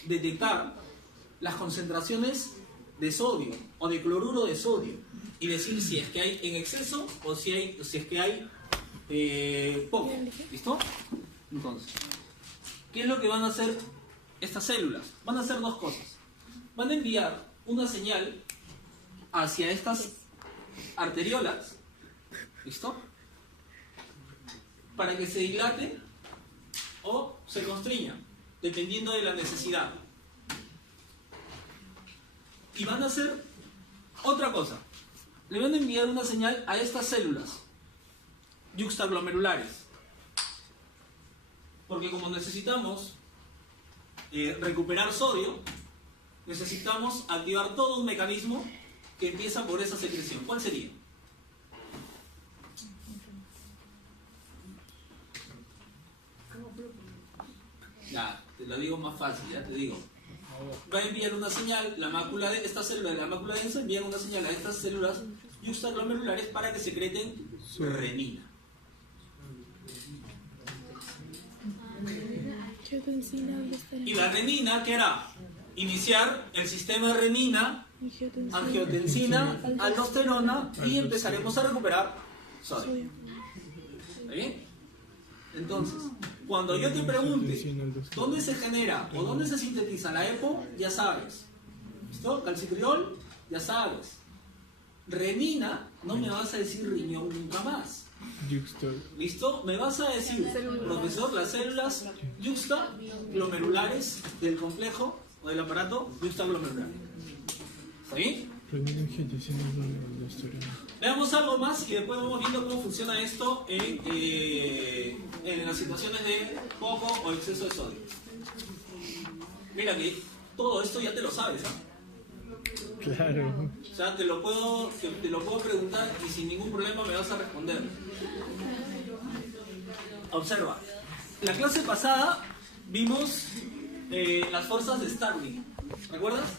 detectar las concentraciones de sodio o de cloruro de sodio y decir si es que hay en exceso o si es que hay poco. ¿Listo? Entonces, ¿qué es lo que van a hacer estas células? Van a hacer dos cosas. Van a enviar una señal hacia estas arteriolas, ¿listo? Para que se dilaten o se constriñan, dependiendo de la necesidad. Y van a hacer otra cosa. Le van a enviar una señal a estas células yuxtaglomerulares. Porque como necesitamos recuperar sodio, necesitamos activar todo un mecanismo que empieza por esa secreción. ¿Cuál sería? Ya, te lo digo más fácil, ya te digo. Va a enviar una señal, la mácula de estas células de la mácula densa envían una señal a estas células yuxtaglomerulares para que secreten renina. Y la renina, ¿qué era? Iniciar el sistema de renina, angiotensina, aldosterona y empezaremos a recuperar sodio. ¿Está bien? Entonces, cuando yo te pregunte dónde se genera o dónde se sintetiza la EPO, ya sabes. ¿Listo? Calcitriol, ya sabes. Renina, no me vas a decir riñón nunca más. ¿Listo? Me vas a decir, profesor, las células yuxtaglomerulares del complejo o del aparato yuxtaglomerular. ¿Está bien? Veamos algo más y después vamos viendo cómo funciona esto en las situaciones de poco o exceso de sodio. Mira que todo esto ya te lo sabes, ¿ah? Claro. O sea, te lo puedo preguntar y sin ningún problema me vas a responder. Observa. La clase pasada vimos las fuerzas de Starling. ¿Recuerdas?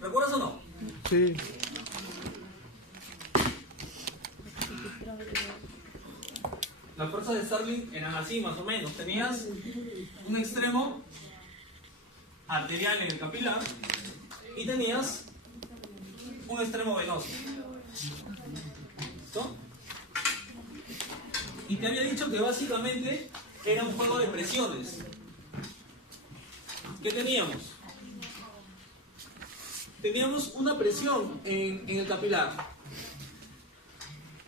¿Recuerdas o no? Sí. Las fuerzas de Starling eran así, más o menos. Tenías un extremo arterial en el capilar y tenías un extremo venoso. ¿Listo? Y te había dicho que básicamente era un juego de presiones. ¿Qué teníamos? Teníamos una presión en el capilar.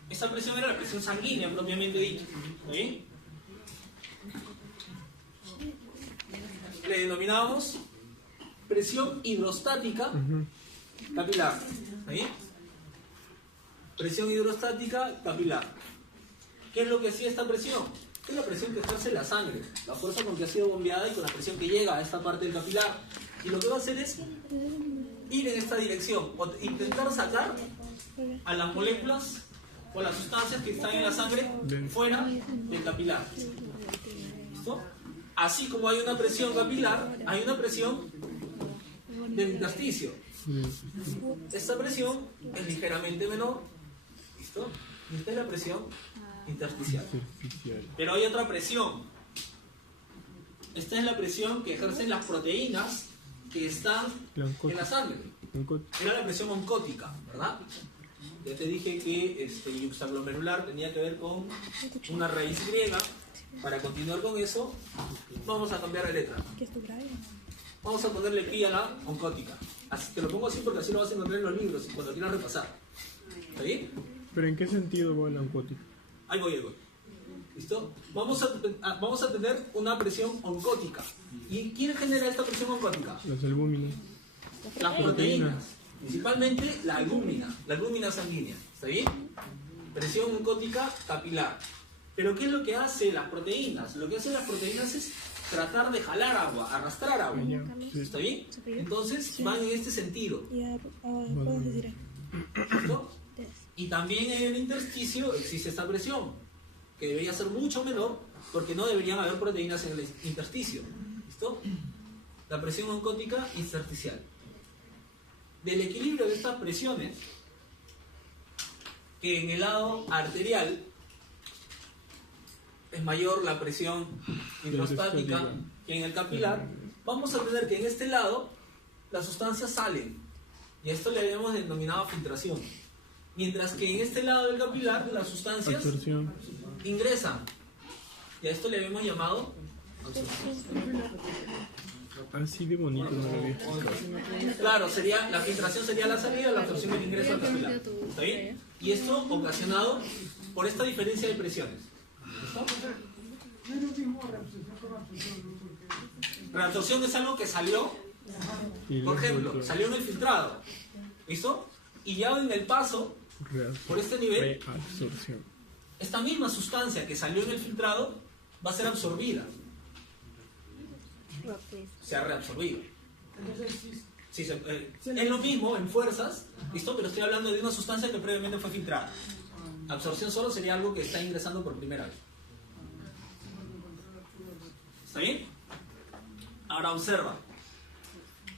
Esa presión era la presión sanguínea propiamente dicha. ¿Sí? Le denominábamos presión hidrostática capilar. ¿Sí? Presión hidrostática capilar. ¿Qué es lo que hacía esta presión? Es la presión que ejerce la sangre, la fuerza con que ha sido bombeada y con la presión que llega a esta parte del capilar. Y lo que va a hacer es ir en esta dirección, o intentar sacar a las moléculas o las sustancias que están en la sangre fuera del capilar. ¿Listo? Así como hay una presión capilar, hay una presión del intersticio. Esta presión es ligeramente menor. ¿Listo? Y esta es la presión intersticial. Pero hay otra presión. Esta es la presión que ejercen las proteínas que están en la sangre. Era la presión oncótica, ¿verdad? Ya te dije que yuxtaglomerular tenía que ver con una raíz griega. Para continuar con eso, vamos a cambiar de letra. Vamos a ponerle pi a la oncótica. Así, te lo pongo así porque así lo vas a encontrar en los libros cuando quieras repasar. ¿Está bien? ¿Pero en qué sentido va la oncótica? Ahí voy. ¿Listo? Vamos a tener una presión oncótica. ¿Y quién genera esta presión oncótica? Las albúminas. Las proteínas. Principalmente la albúmina sanguínea. ¿Está bien? Presión oncótica capilar. Pero ¿qué es lo que hacen las proteínas? Lo que hacen las proteínas es tratar de jalar agua, arrastrar agua. ¿Está bien? Entonces van en este sentido. ¿Listo? Y también en el intersticio existe esta presión, que debería ser mucho menor, porque no deberían haber proteínas en el intersticio. ¿Listo? La presión oncótica intersticial. Del equilibrio de estas presiones, que en el lado arterial es mayor la presión hidrostática que en el capilar, vamos a tener que en este lado las sustancias salen, y a esto le habíamos denominado filtración. Mientras que en este lado del capilar las sustancias ingresan. Y a esto le habíamos llamado absorción. Así de bonito no lo había explicado. Claro, la filtración sería la salida, la absorción el ingreso al capilar. ¿Está bien? Y esto ocasionado por esta diferencia de presiones. ¿Listo? Reabsorción es algo que salió, por ejemplo, salió en el filtrado. ¿Listo? Y ya en el paso por este nivel, esta misma sustancia que salió en el filtrado va a ser absorbida. Se ha reabsorbido. Sí, es lo mismo en fuerzas, ¿listo? Pero estoy hablando de una sustancia que previamente fue filtrada. Absorción solo sería algo que está ingresando por primera vez. bien? Ahora observa.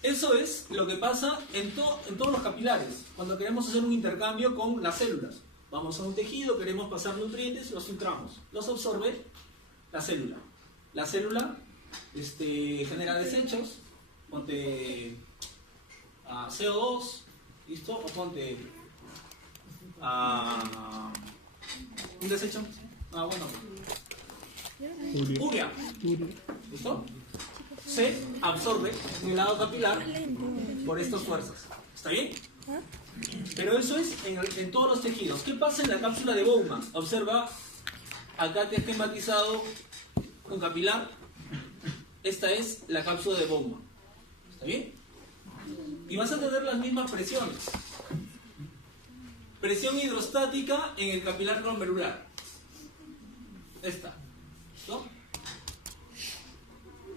Eso es lo que pasa en todos los capilares, cuando queremos hacer un intercambio con las células. Vamos a un tejido, queremos pasar nutrientes, los filtramos. Los absorbe la célula. La célula genera desechos, ponte CO2, ¿listo? O ponte un desecho, bueno, urea, ¿listo? Se absorbe en el lado capilar por estas fuerzas. ¿Está bien? Pero eso es en todos los tejidos. ¿Qué pasa en la cápsula de Bowman? Observa, acá te he esquematizado un capilar. Esta es la cápsula de Bowman. ¿Está bien? Y vas a tener las mismas presiones. Presión hidrostática en el capilar glomerular. Esta. ¿Listo?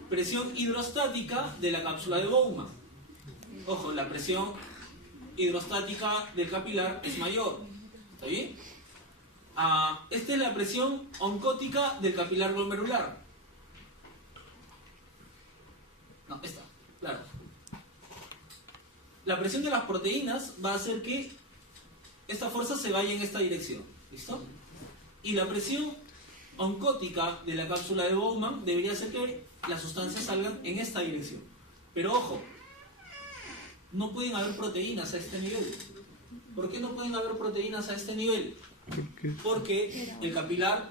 Presión hidrostática de la cápsula de Bowman. Ojo, la presión hidrostática del capilar es mayor. ¿Está bien? Esta es la presión oncótica del capilar glomerular. No, esta, claro. La presión de las proteínas va a hacer que esta fuerza se vaya en esta dirección. ¿Listo? Y la presión oncótica de la cápsula de Bowman debería hacer que las sustancias salgan en esta dirección. Pero ojo, no pueden haber proteínas a este nivel. ¿Por qué no pueden haber proteínas a este nivel? Porque el capilar...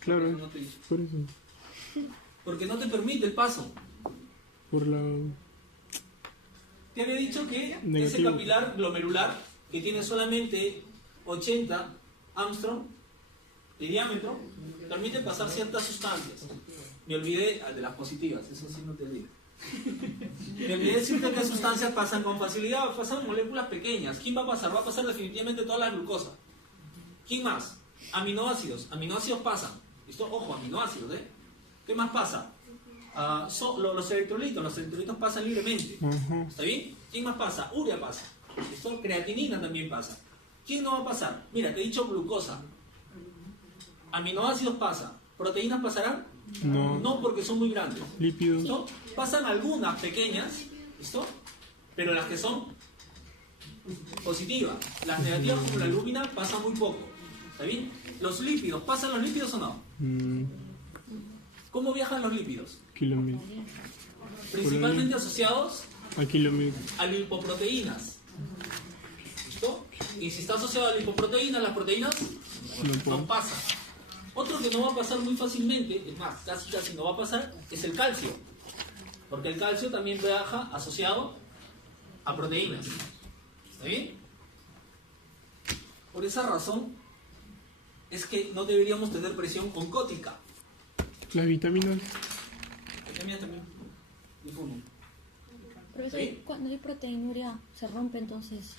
Claro, por eso. Porque no te permite el paso. Por la... Te había dicho que negativo. Ese capilar glomerular, que tiene solamente 80 Armstrong de diámetro, permite pasar ciertas sustancias. Me olvidé de las positivas, eso sí no te digo. Me olvidé decirte qué sustancias pasan con facilidad. Pasan moléculas pequeñas. ¿Quién va a pasar? Va a pasar definitivamente toda la glucosa. ¿Quién más? Aminoácidos. Aminoácidos pasan. ¿Listo? Ojo, aminoácidos, ¿eh? ¿Qué más pasa? Los electrolitos pasan libremente. ¿Está bien? ¿Quién más pasa? Urea pasa. ¿Listo? Creatinina también pasa. ¿Quién no va a pasar? Mira, te he dicho glucosa. Aminoácidos pasa. ¿Proteínas pasarán? No. No, porque son muy grandes. Lípidos. ¿Listo? Pasan algunas pequeñas, ¿listo? Pero las que son positivas. Las negativas, como la albúmina, pasan muy poco. ¿Está bien? Los lípidos, ¿pasan los lípidos o no? ¿Cómo viajan los lípidos? Kilómetros. Principalmente asociados A kilómetros. a lipoproteínas. ¿Listo? Y si está asociado a lipoproteínas, las proteínas no pasan. Otro que no va a pasar muy fácilmente, es más, casi no va a pasar, es el calcio. Porque el calcio también viaja asociado a proteínas. ¿Está bien? Por esa razón es que no deberíamos tener presión oncótica. Las vitaminas. Vitaminas también. Difumo. Profesor, ¿Sí? cuando hay proteinuria se rompe entonces.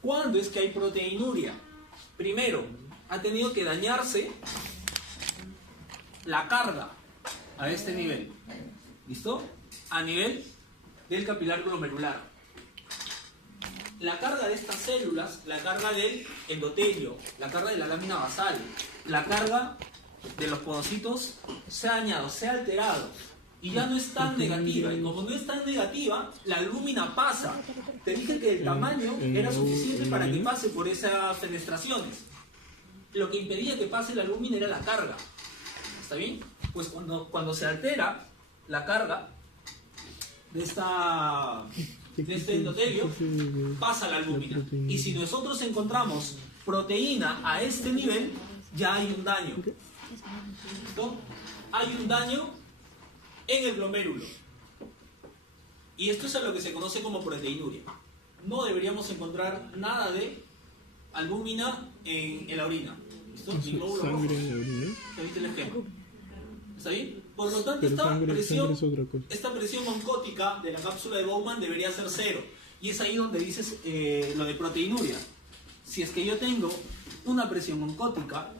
¿Cuándo es que hay proteinuria? Primero, ha tenido que dañarse la carga a este nivel. ¿Listo? A nivel del capilar glomerular. La carga de estas células, la carga del endotelio, la carga de la lámina basal, la carga de los podocitos se ha dañado, se ha alterado y ya no es tan negativa. Y como no es tan negativa, la albúmina pasa. Te dije que el tamaño era suficiente para que pase por esas fenestraciones. Lo que impedía que pase la albúmina era la carga. ¿Está bien? Pues cuando se altera la carga de este endotelio, pasa la albúmina. Y si nosotros encontramos proteína a este nivel, ya hay un daño. ¿Listo? Hay un daño en el glomérulo. Y esto es a lo que se conoce como proteinuria. No deberíamos encontrar nada de albúmina en la orina. ¿Listo? Ni glóbulos rojos. Sangre de orina. ¿Te viste el esquema? ¿Está bien? Por lo tanto, Pero esta sangre es otra cosa. presión oncótica de la cápsula de Bowman debería ser 0. Y es ahí donde dices lo de proteinuria. Si es que yo tengo una presión oncótica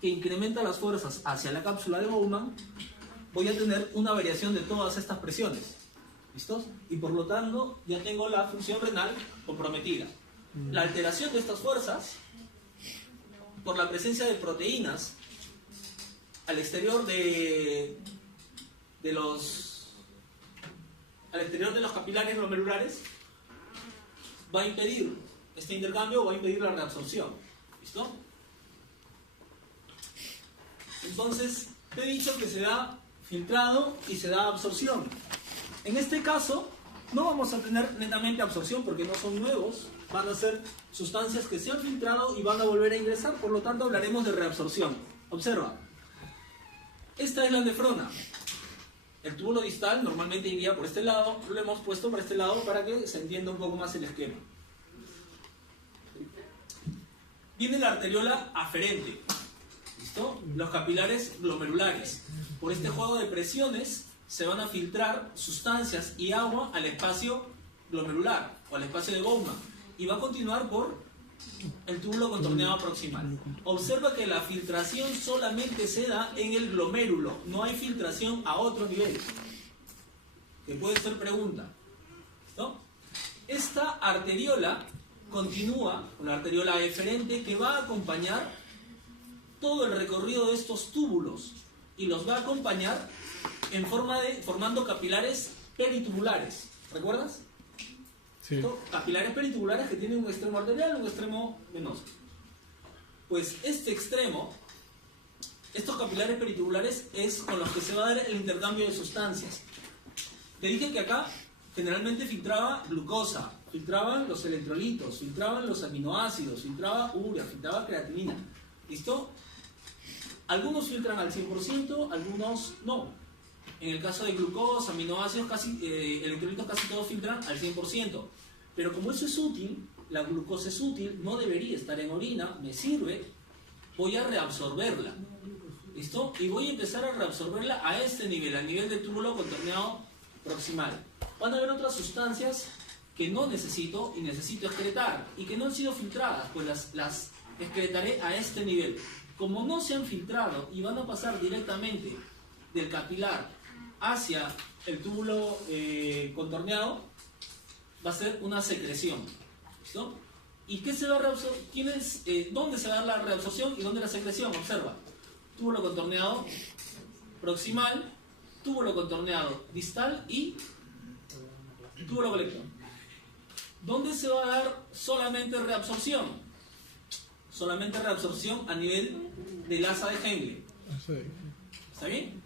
que incrementa las fuerzas hacia la cápsula de Bowman, voy a tener una variación de todas estas presiones. ¿Listos? Y por lo tanto, ya tengo la función renal comprometida. La alteración de estas fuerzas, por la presencia de proteínas al exterior de los capilares glomerulares, va a impedir este intercambio, va a impedir la reabsorción. ¿Listo? Entonces, te he dicho que se da filtrado y se da absorción. En este caso, no vamos a tener netamente absorción porque no son nuevos, van a ser sustancias que se han filtrado y van a volver a ingresar, por lo tanto hablaremos de reabsorción. Observa, esta es la nefrona. El túbulo distal normalmente iría por este lado, lo hemos puesto por este lado para que se entienda un poco más el esquema. Viene la arteriola aferente, ¿listo? Los capilares glomerulares. Por este juego de presiones se van a filtrar sustancias y agua al espacio glomerular o al espacio de Bowman y va a continuar por el túbulo contorneado proximal. Observa que la filtración solamente se da en el glomérulo, no hay filtración a otro nivel, que puede ser pregunta, ¿no? Esta arteriola continúa con la arteriola eferente que va a acompañar todo el recorrido de estos túbulos y los va a acompañar en formando capilares peritubulares. ¿Recuerdas? Sí. Capilares peritubulares que tienen un extremo arterial y un extremo venoso. Pues este extremo, estos capilares peritubulares, es con los que se va a dar el intercambio de sustancias. Te dije que acá generalmente filtraba glucosa, filtraban los electrolitos, filtraban los aminoácidos, filtraba urea, filtraba creatinina. ¿Listo? Algunos filtran al 100%, algunos no. En el caso de glucosa, aminoácidos, electrolitos casi todos filtran al 100%. Pero como eso es útil, la glucosa es útil, no debería estar en orina, me sirve, voy a reabsorberla. ¿Listo? Y voy a empezar a reabsorberla a este nivel, al nivel del túbulo contorneado proximal. Van a haber otras sustancias que no necesito y necesito excretar y que no han sido filtradas, pues las excretaré a este nivel. Como no se han filtrado y van a pasar directamente del capilar hacia el túbulo contorneado, va a ser una secreción. ¿Listo? ¿Y qué se va a reabsorber? ¿Dónde se va a dar la reabsorción y dónde la secreción? Observa. Túbulo contorneado proximal, túbulo contorneado distal y túbulo colector. ¿Dónde se va a dar solamente reabsorción? Solamente reabsorción a nivel del asa de Henle. ¿Está bien?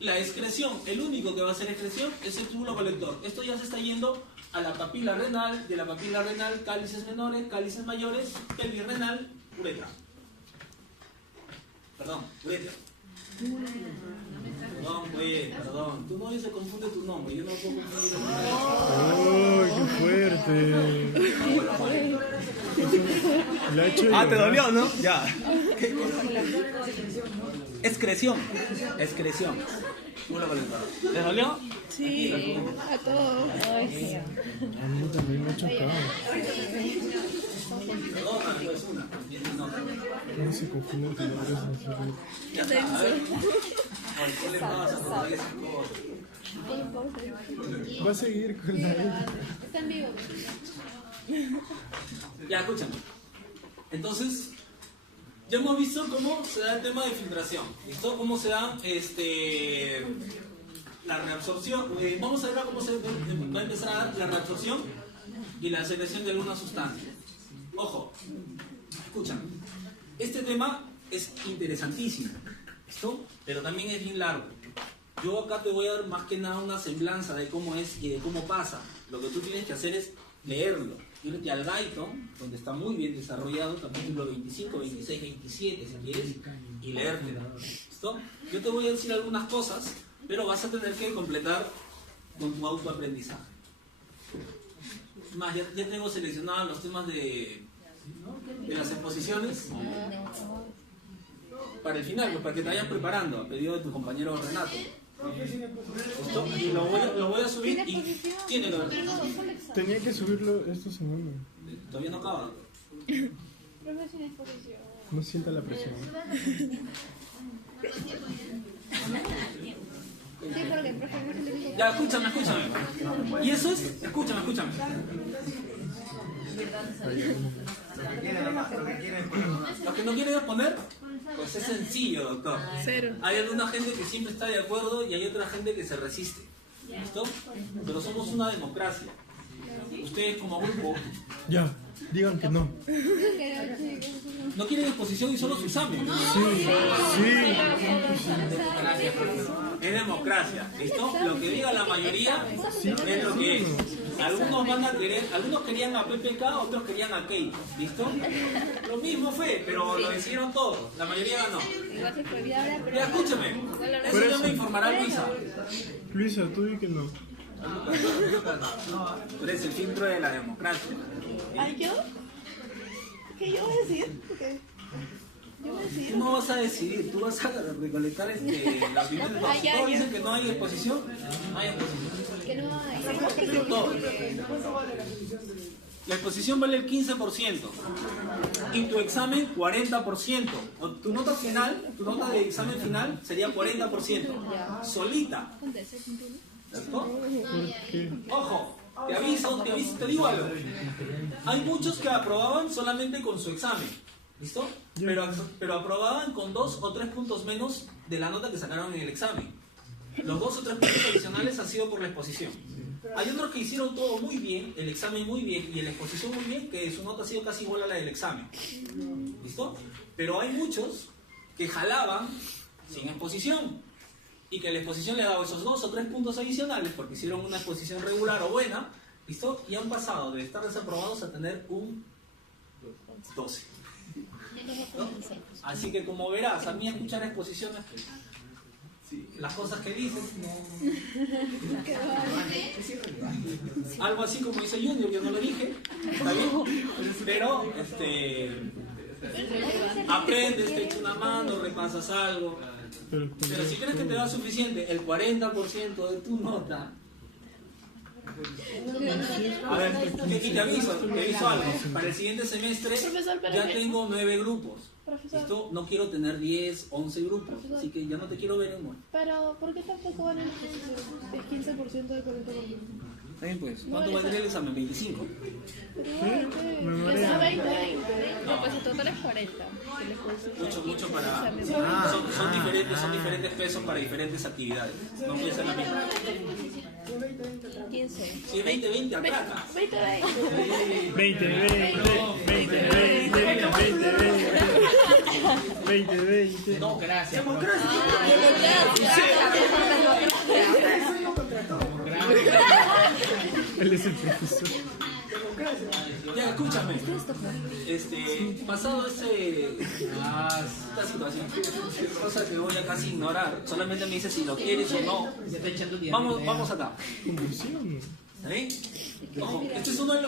La excreción, el único que va a hacer excreción es el túbulo colector. Esto ya se está yendo a la papila renal, de la papila renal, cálices menores, cálices mayores, pelvis renal, uretra. Perdón, uretra. Perdón, pues, perdón. Tu novio se confunde tu nombre, yo no puedo confundir el nombre. ¡Oh, qué fuerte! ¿Te dolió, no? Ya. Excreción. Excreción. ¿Les dolió? Sí, a todos. Ay, sí. A mí también me ha chocado. Perdona, no es una. No se confunden tus nombres. Ya está, a ver. ¿Qué le pasa? No digas cosas. Va a seguir con la... Está en vivo. Ya, escúchame. Entonces, ya hemos visto cómo se da el tema de filtración. ¿Listo? Cómo se da la reabsorción. Vamos a ver cómo se va a empezar a dar la reabsorción y la secreción de algunas sustancias. Ojo, escúchame. Este tema es interesantísimo. ¿Listo? Pero también es bien largo. Yo acá te voy a dar más que nada una semblanza de cómo es y de cómo pasa. Lo que tú tienes que hacer es leerlo. Irte al Guyton, donde está muy bien desarrollado, capítulo 25, 26, 27, si quieres, y leértelo. ¿Listo? Yo te voy a decir algunas cosas, pero vas a tener que completar con tu autoaprendizaje. Más, ya tengo seleccionados los temas de las exposiciones para el final, pues, para que te vayas preparando, a pedido de tu compañero Renato. ¿Listo? Y lo voy a subir y tiene lo de... Tenía que subirlo esta semana. Todavía no acaba. No sienta la presión. Ya, escúchame. Y eso es... Escúchame. Los que no quieren exponer, Pues es sencillo, doctor. Cero. Hay alguna gente que siempre está de acuerdo y hay otra gente que se resiste. ¿Listo? Pero somos una democracia. Ustedes como grupo Ya, digan que no. no quieren exposición y solo su examen. Sí. Es democracia. ¿Listo? Lo que diga la mayoría es lo que es. Algunos van a querer, algunos querían a PPK, otros querían a Kate. ¿Listo? Lo mismo fue, pero lo decidieron todos. La mayoría ganó. Igual se prohibía ahora, pero... Ya, escúchame. Eso ya me informará Luisa. Luisa, tú di que no. Tú eres el filtro de la democracia. ¿Ay, yo? ¿Qué yo voy a decir? ¿Qué? Yo voy a decir. Tú no vas a decidir, tú vas a recolectar la opinión de todos. Todos dicen que no hay exposición. No hay exposición. Que no hay. Todo. La exposición vale el 15% y tu examen 40%. O tu nota final, tu nota de examen final sería 40%. Solita. ¿Cierto? Ojo, te digo algo. Hay muchos que aprobaban solamente con su examen. ¿Listo? Pero aprobaban con 2 o 3 puntos menos de la nota que sacaron en el examen. Los 2 o 3 puntos adicionales han sido por la exposición. Hay otros que hicieron todo muy bien, el examen muy bien y la exposición muy bien, que su nota ha sido casi igual a la del examen. ¿Listo? Pero hay muchos que jalaban sin exposición y que la exposición le ha dado esos 2 o 3 puntos adicionales porque hicieron una exposición regular o buena, ¿listo? Y han pasado de estar desaprobados a tener un 12. ¿No? Así que como verás, a mí escuchar exposiciones, las cosas que dices, algo así como dice Junior, yo no lo dije, está bien, pero aprendes, te echas una mano, repasas algo, pero si crees que te da suficiente el 40% de tu nota, a ver, y te aviso algo, para el siguiente semestre ya tengo 9 grupos. ¿Listo? No quiero tener 10, 11 grupos, así que ya no te quiero ver en uno. Pero, ¿por qué tampoco van en exposición? Es 15% de 40%. Está bien, pues. ¿Cuánto valdría el examen? 25. Pero igual, es 20. No, pues el total es 40. Mucho para... son diferentes pesos para diferentes actividades. No puede ser la misma. 15. Si es 20, atraca. 20. No, gracias. Él es el profesor. Ya, escúchame. Pasado esta situación, cosa que voy a casi ignorar, solamente me dice si lo quieres o no. Vamos acá. ¿Sí? Ojo, este es uno de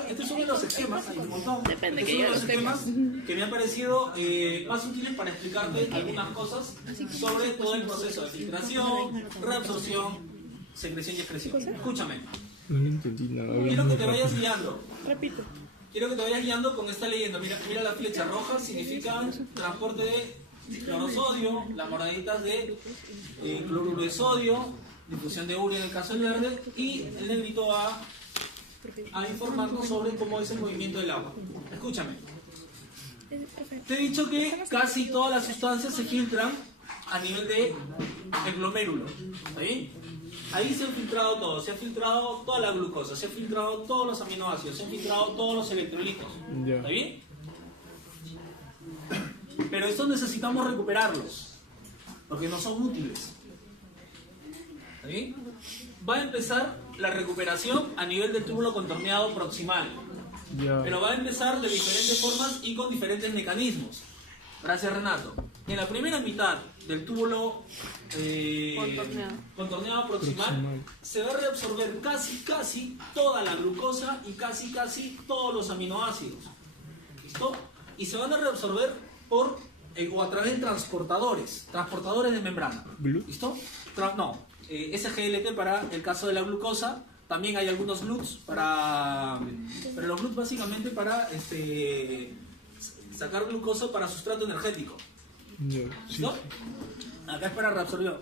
los esquemas, hay un montón. Este es uno de los esquemas que me han parecido más útiles para explicarte algunas cosas sobre todo el proceso de filtración, reabsorción, secreción y excreción. Escúchame. No le entendí nada. Quiero que te vayas guiando. Repito. Quiero que te vayas guiando con esta leyenda. Mira la flecha roja, significa transporte de clorosodio, las moraditas de cloruro de sodio, difusión de urea en el caso del verde, y el negrito va a informarnos sobre cómo es el movimiento del agua. Escúchame. Te he dicho que casi todas las sustancias se filtran a nivel de glomérulo. ¿Está bien? Ahí se ha filtrado todo, se ha filtrado toda la glucosa, se ha filtrado todos los aminoácidos, se han filtrado todos los electrolitos. ¿Está bien? Pero estos necesitamos recuperarlos, porque no son útiles. ¿Está bien? Va a empezar la recuperación a nivel del túbulo contorneado proximal. Pero va a empezar de diferentes formas y con diferentes mecanismos. Gracias, Renato. En la primera mitad del túbulo contorneado proximal se va a reabsorber casi toda la glucosa y casi todos los aminoácidos. ¿Listo? Y se van a reabsorber por o a través de transportadores de membrana. ¿Listo? SGLT para el caso de la glucosa. También hay algunos GLUTs pero los GLUTs básicamente para sacar glucosa para sustrato energético. ¿Listo? Acá es para reabsorción.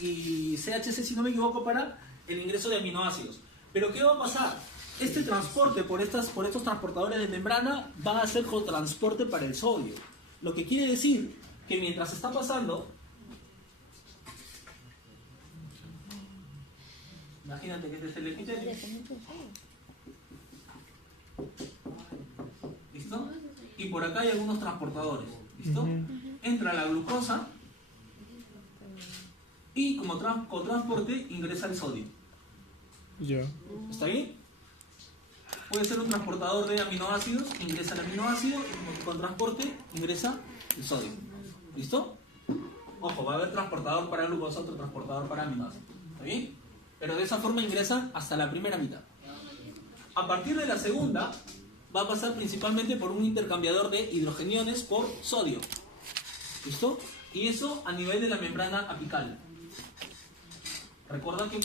Y CHC, si no me equivoco, para el ingreso de aminoácidos. Pero ¿qué va a pasar? Este transporte por estos transportadores de membrana va a ser cotransporte para el sodio. Lo que quiere decir que mientras está pasando, imagínate que este es el epitelio. ¿Listo? Y por acá hay algunos transportadores. ¿Listo? Entra la glucosa y como transporte ingresa el sodio. Ya. ¿Está bien? Puede ser un transportador de aminoácidos, ingresa el aminoácido y con transporte ingresa el sodio. ¿Listo? Ojo, va a haber transportador para glucosa, otro transportador para aminoácidos. ¿Está bien? Pero de esa forma ingresan hasta la primera mitad. A partir de la segunda, va a pasar principalmente por un intercambiador de hidrogeniones por sodio. ¿Listo? Y eso a nivel de la membrana apical. Recuerda que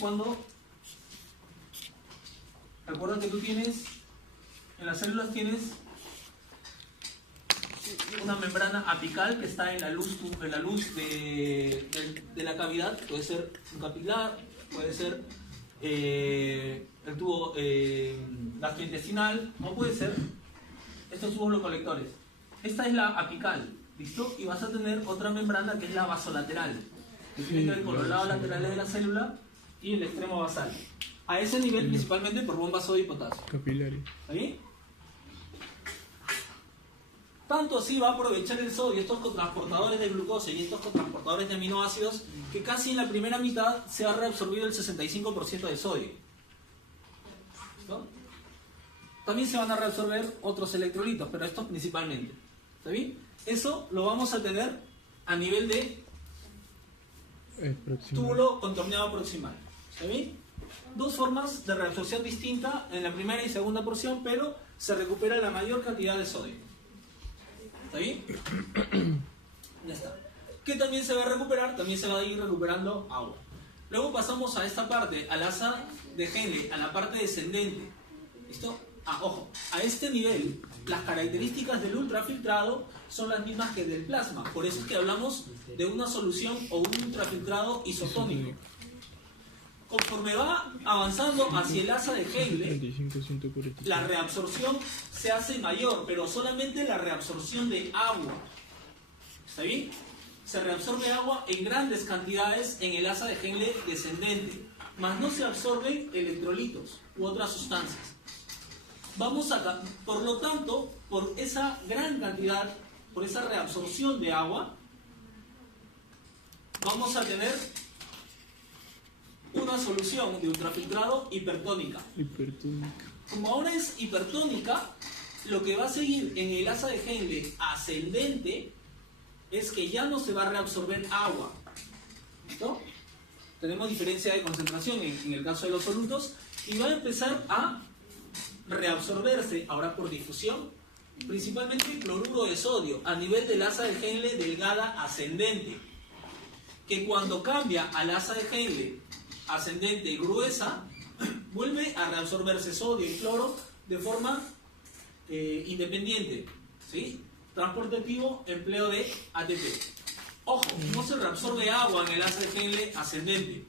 tú tienes, en las células tienes una membrana apical que está en la luz de la cavidad. Puede ser un capilar, puede ser el tubo gastrointestinal, o puede ser estos tubos locolectores. Esta es la apical, ¿listo? Y vas a tener otra membrana que es la basolateral, que tiene que ver con los lados laterales de la célula y el extremo basal. A ese nivel principalmente por bombas sodio y potasio. Capilares. ¿Está bien? Tanto así va a aprovechar el sodio, estos cotransportadores de glucosa y estos cotransportadores de aminoácidos, que casi en la primera mitad se ha reabsorbido el 65% de sodio. ¿Listo? También se van a reabsorber otros electrolitos, pero estos principalmente. ¿Está bien? Eso lo vamos a tener a nivel de túbulo contorneado proximal. ¿Está bien? Dos formas de reabsorción distinta en la primera y segunda porción, pero se recupera la mayor cantidad de sodio. ¿Está bien? Ya está. ¿Qué también se va a recuperar? También se va a ir recuperando agua. Luego pasamos a esta parte, al asa de Henle, a la parte descendente. ¿Listo? Ojo, a este nivel, las características del ultrafiltrado son las mismas que del plasma. Por eso es que hablamos de una solución o un ultrafiltrado isotónico. Conforme va avanzando hacia el asa de Henle, la reabsorción se hace mayor, pero solamente la reabsorción de agua. ¿Está bien? Se reabsorbe agua en grandes cantidades en el asa de Henle descendente, mas no se absorben electrolitos u otras sustancias. Por lo tanto, por esa gran cantidad, por esa reabsorción de agua, vamos a tener una solución de ultrafiltrado hipertónica. Como ahora es hipertónica, lo que va a seguir en el asa de Henle ascendente es que ya no se va a reabsorber agua. ¿Listo? Tenemos diferencia de concentración en el caso de los solutos y va a empezar a reabsorberse ahora por difusión, principalmente cloruro de sodio a nivel del asa de Henle delgada ascendente, que cuando cambia al asa de Henle ascendente gruesa, vuelve a reabsorberse sodio y cloro de forma independiente, ¿sí? Transporte activo, empleo de ATP. Ojo, no se reabsorbe agua en el asa de Henle ascendente.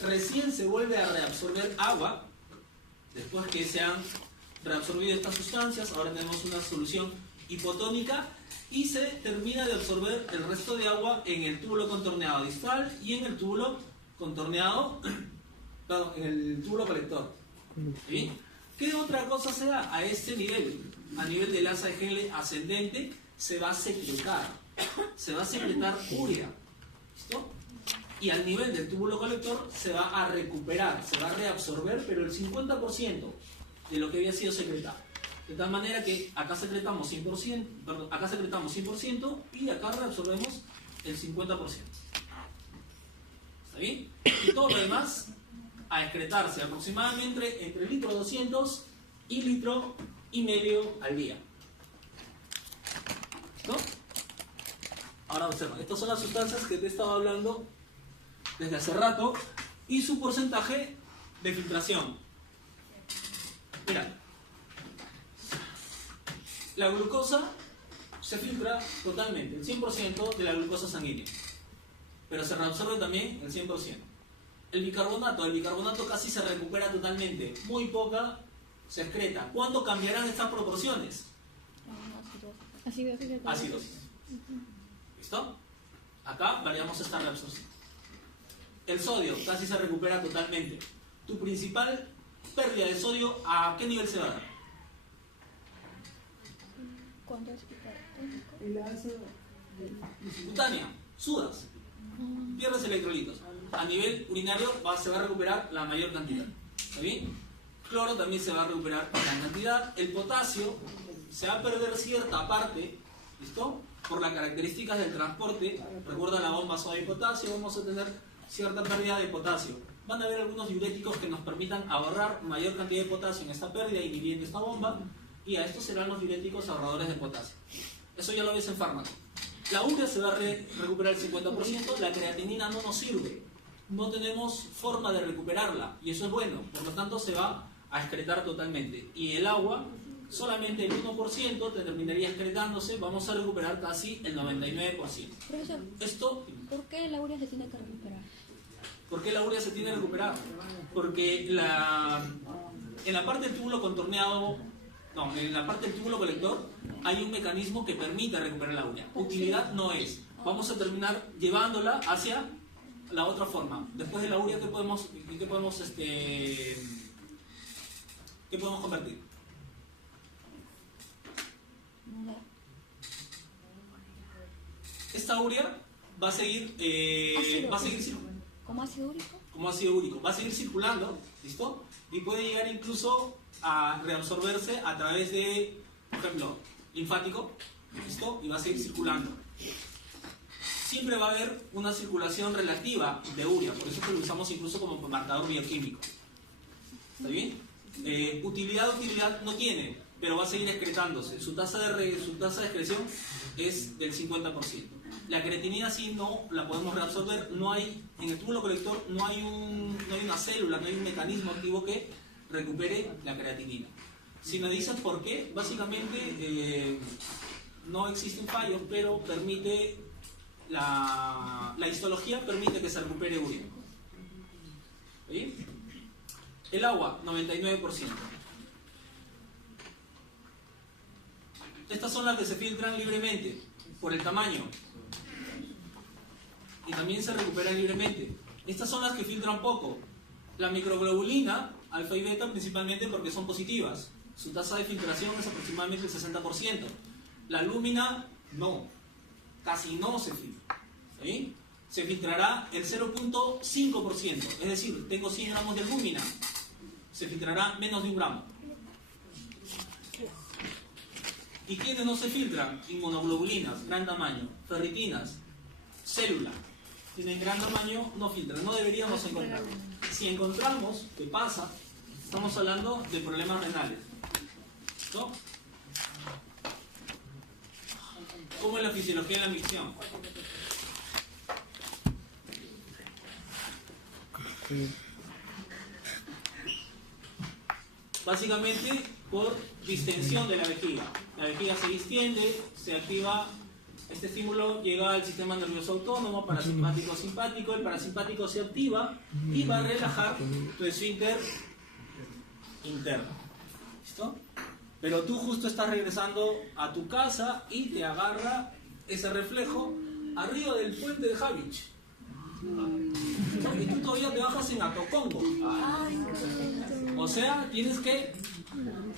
Recién se vuelve a reabsorber agua después que se han reabsorbido estas sustancias. Ahora tenemos una solución hipotónica y se termina de absorber el resto de agua en el túbulo contorneado distal y en el túbulo contorneado, perdón, en el túbulo colector. ¿Sí? ¿Qué otra cosa se da a este nivel? A nivel del asa de Henle ascendente se va a secretar urea. ¿Listo? Y al nivel del túbulo colector se va a recuperar, se va a reabsorber, pero el 50% de lo que había sido secretado. De tal manera que acá secretamos 100%, perdón, acá secretamos 100% y acá reabsorbemos el 50%. ¿Está bien? Y todo lo demás a excretarse aproximadamente entre litro 200 y litro y medio al día. ¿No? Ahora observa, estas son las sustancias que te estaba hablando desde hace rato y su porcentaje de filtración. Mira, la glucosa se filtra totalmente, el 100% de la glucosa sanguínea, pero se reabsorbe también el 100%. El bicarbonato casi se recupera totalmente, muy poca se excreta. ¿Cuándo cambiarán estas proporciones? Acidosis. ¿Listo? Acá variamos esta reabsorción. El sodio casi se recupera totalmente. Tu principal pérdida de sodio, ¿a qué nivel se va a dar? ¿Cuánto es picado? Cutánea, sudas, pierdes electrolitos. A nivel urinario se va a recuperar la mayor cantidad. ¿Está bien? Cloro también se va a recuperar la cantidad. El potasio se va a perder cierta parte, ¿listo? Por las características del transporte. Recuerda la bomba sodio y potasio, vamos a tener cierta pérdida de potasio. Van a haber algunos diuréticos que nos permitan ahorrar mayor cantidad de potasio en esta pérdida, inhibiendo esta bomba, y a estos serán los diuréticos ahorradores de potasio. Eso ya lo ves en fármaco. La urea se va a recuperar el 50%, la creatinina no nos sirve. No tenemos forma de recuperarla, y eso es bueno, por lo tanto se va a excretar totalmente. Y el agua, solamente el 1% terminaría excretándose, vamos a recuperar casi el 99%. Profesor, Esto, ¿por qué la urea se tiene que recuperar? ¿por qué la urea se tiene que recuperar? Porque en la parte del túbulo contorneado, no, en la parte del túbulo colector hay un mecanismo que permite recuperar la urea. Utilidad no es. Vamos a terminar llevándola hacia la otra forma. Después de la urea, ¿qué podemos convertir? Esta urea va a seguir circulando. ¿Como ácido úrico? Como ácido úrico. Va a seguir circulando, ¿listo? Y puede llegar incluso a reabsorberse a través de, por ejemplo, linfático, ¿listo? Y va a seguir circulando. Siempre va a haber una circulación relativa de urea, por eso es que lo usamos incluso como marcador bioquímico. ¿Está bien? Utilidad no tiene, pero va a seguir excretándose. Su tasa de excreción es del 50%. La creatinina sí no la podemos reabsorber. No hay, en el túbulo colector no hay una célula, no hay un mecanismo activo que recupere la creatinina. Si me dicen por qué, básicamente no existen fallos, pero permite la histología permite que se recupere urea. ¿Sí? El agua, 99%. Estas son las que se filtran libremente por el tamaño y también se recuperan libremente. Estas son las que filtran poco. La microglobulina, alfa y beta, principalmente porque son positivas. Su tasa de filtración es aproximadamente el 60%. La lúmina, no. Casi no se filtra. ¿Sí? Se filtrará el 0.5%. Es decir, tengo 100 gramos de lúmina. Se filtrará menos de 1 gramo. ¿Y quiénes no se filtran? Inmunoglobulinas, gran tamaño. Ferritinas, célula. Tienen gran tamaño, no filtran. No deberíamos encontrarlo. Si encontramos, ¿qué pasa? Estamos hablando de problemas renales. ¿No? ¿Cómo es la fisiología de la micción? Básicamente por distensión de la vejiga. La vejiga se distiende, se activa, este estímulo llega al sistema nervioso autónomo, parasimpático, simpático, el parasimpático se activa y va a relajar tu esfínter interno. ¿Listo? Pero tú justo estás regresando a tu casa y te agarra ese reflejo arriba del puente de Havich. Y tú todavía te bajas en Atocongo. O sea, tienes que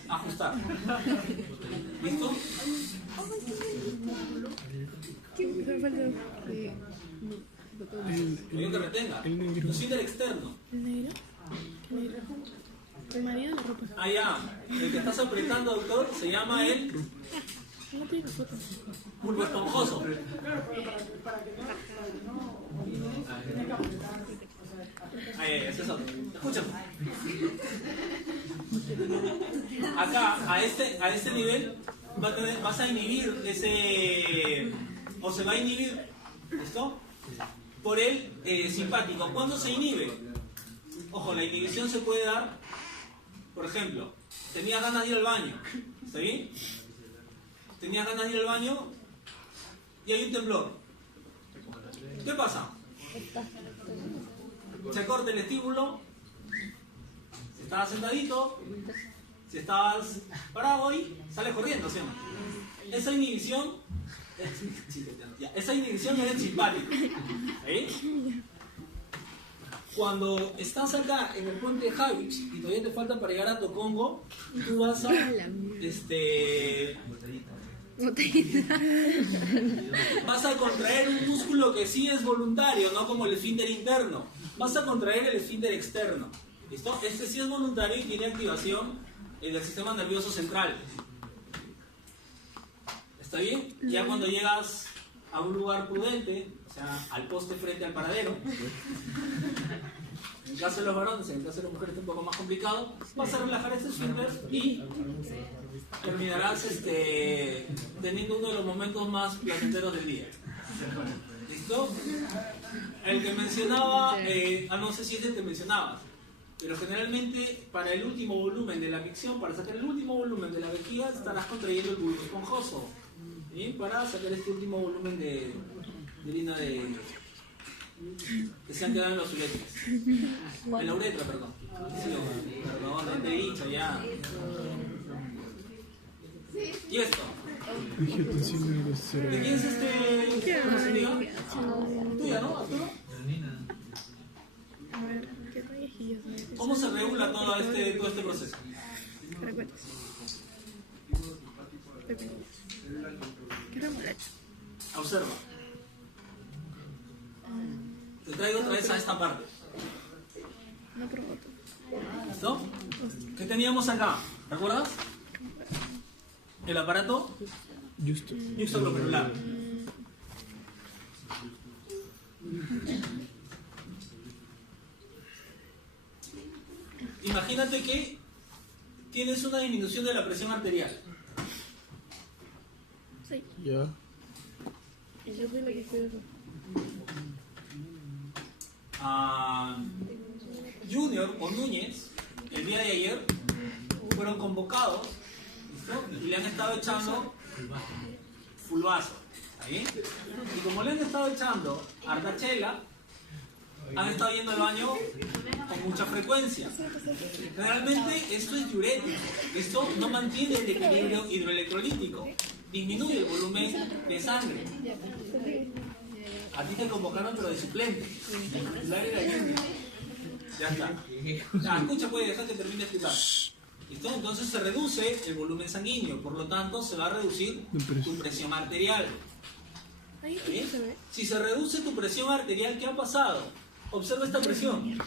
ajustar. ¿Listo? Quiero que retenga. Tu esfínter externo. ¿El negro? El marido de la ropa. Ah, ya. El que estás apretando, doctor, se llama el No tiene foto. bulbo esponjoso. Ahí, ese es otro. Escúchame. Acá, a este nivel, vas a inhibir ese... o se va a inhibir, ¿listo? Por el simpático. ¿Cuándo se inhibe? Ojo, la inhibición se puede dar, por ejemplo, tenías ganas de ir al baño, ¿está bien? Tenías ganas de ir al baño y hay un temblor. ¿Qué pasa? Se corta el estímulo, si estabas sentadito, si estabas parado y sales corriendo, ¿sí o no? Esa inhibición Ya, esa inhibición es del simpático. ¿Sí? Cuando estás acá en el puente Havich y todavía te falta para llegar a Tocongo, tú vas a vas a contraer un músculo que sí es voluntario, no como el esfínter interno. Vas a contraer el esfínter externo. ¿Listo? Este sí es voluntario y tiene activación del sistema nervioso central. ¿Está bien? Ya cuando llegas a un lugar prudente, o sea, al poste frente al paradero, en el caso de los varones, en el caso de las mujeres es un poco más complicado, vas a relajar este esfínter y terminarás teniendo uno de los momentos más placenteros del día. ¿Listo? El que mencionaba, no sé si es el que mencionabas, pero generalmente para el último volumen de la micción, para sacar el último volumen de la vejiga, estarás contrayendo el bulbo esponjoso. ¿Sí? Para sacar este último volumen de orina que se han quedado en los uréteres. En la uretra, perdón. Sí, perdón, te he dicho ya. ¿Y esto? ¿De quién es ¿Tuya, no, Arturo? A ver, ¿qué callejillos? ¿Cómo se regula todo este proceso? Recuerdos. ¿Qué remolacha? Observa. Te traigo otra vez a esta parte. No probó. ¿Listo? ¿Qué teníamos acá? ¿Recuerdas? El aparato juxtaglomerular. Imagínate que tienes una disminución de la presión arterial. Sí. Ya. Y yo soy la que estoy de Junior o Núñez, el día de ayer, fueron convocados, ¿listo? Y le han estado echando fulvazo. ¿Está bien? Y como le han estado echando ardachela, han estado yendo al baño con mucha frecuencia. Generalmente esto es diurético, esto no mantiene el equilibrio hidroelectrolítico, disminuye el volumen de sangre. A ti te convocaron pero de suplente. El titular era Junior. Ya está. Ya, escucha, puede dejar que termine de explicar. ¿Listo? Entonces se reduce el volumen sanguíneo, por lo tanto se va a reducir tu presión arterial. ¿Bien? Si se reduce tu presión arterial, ¿qué ha pasado? Observa esta presión.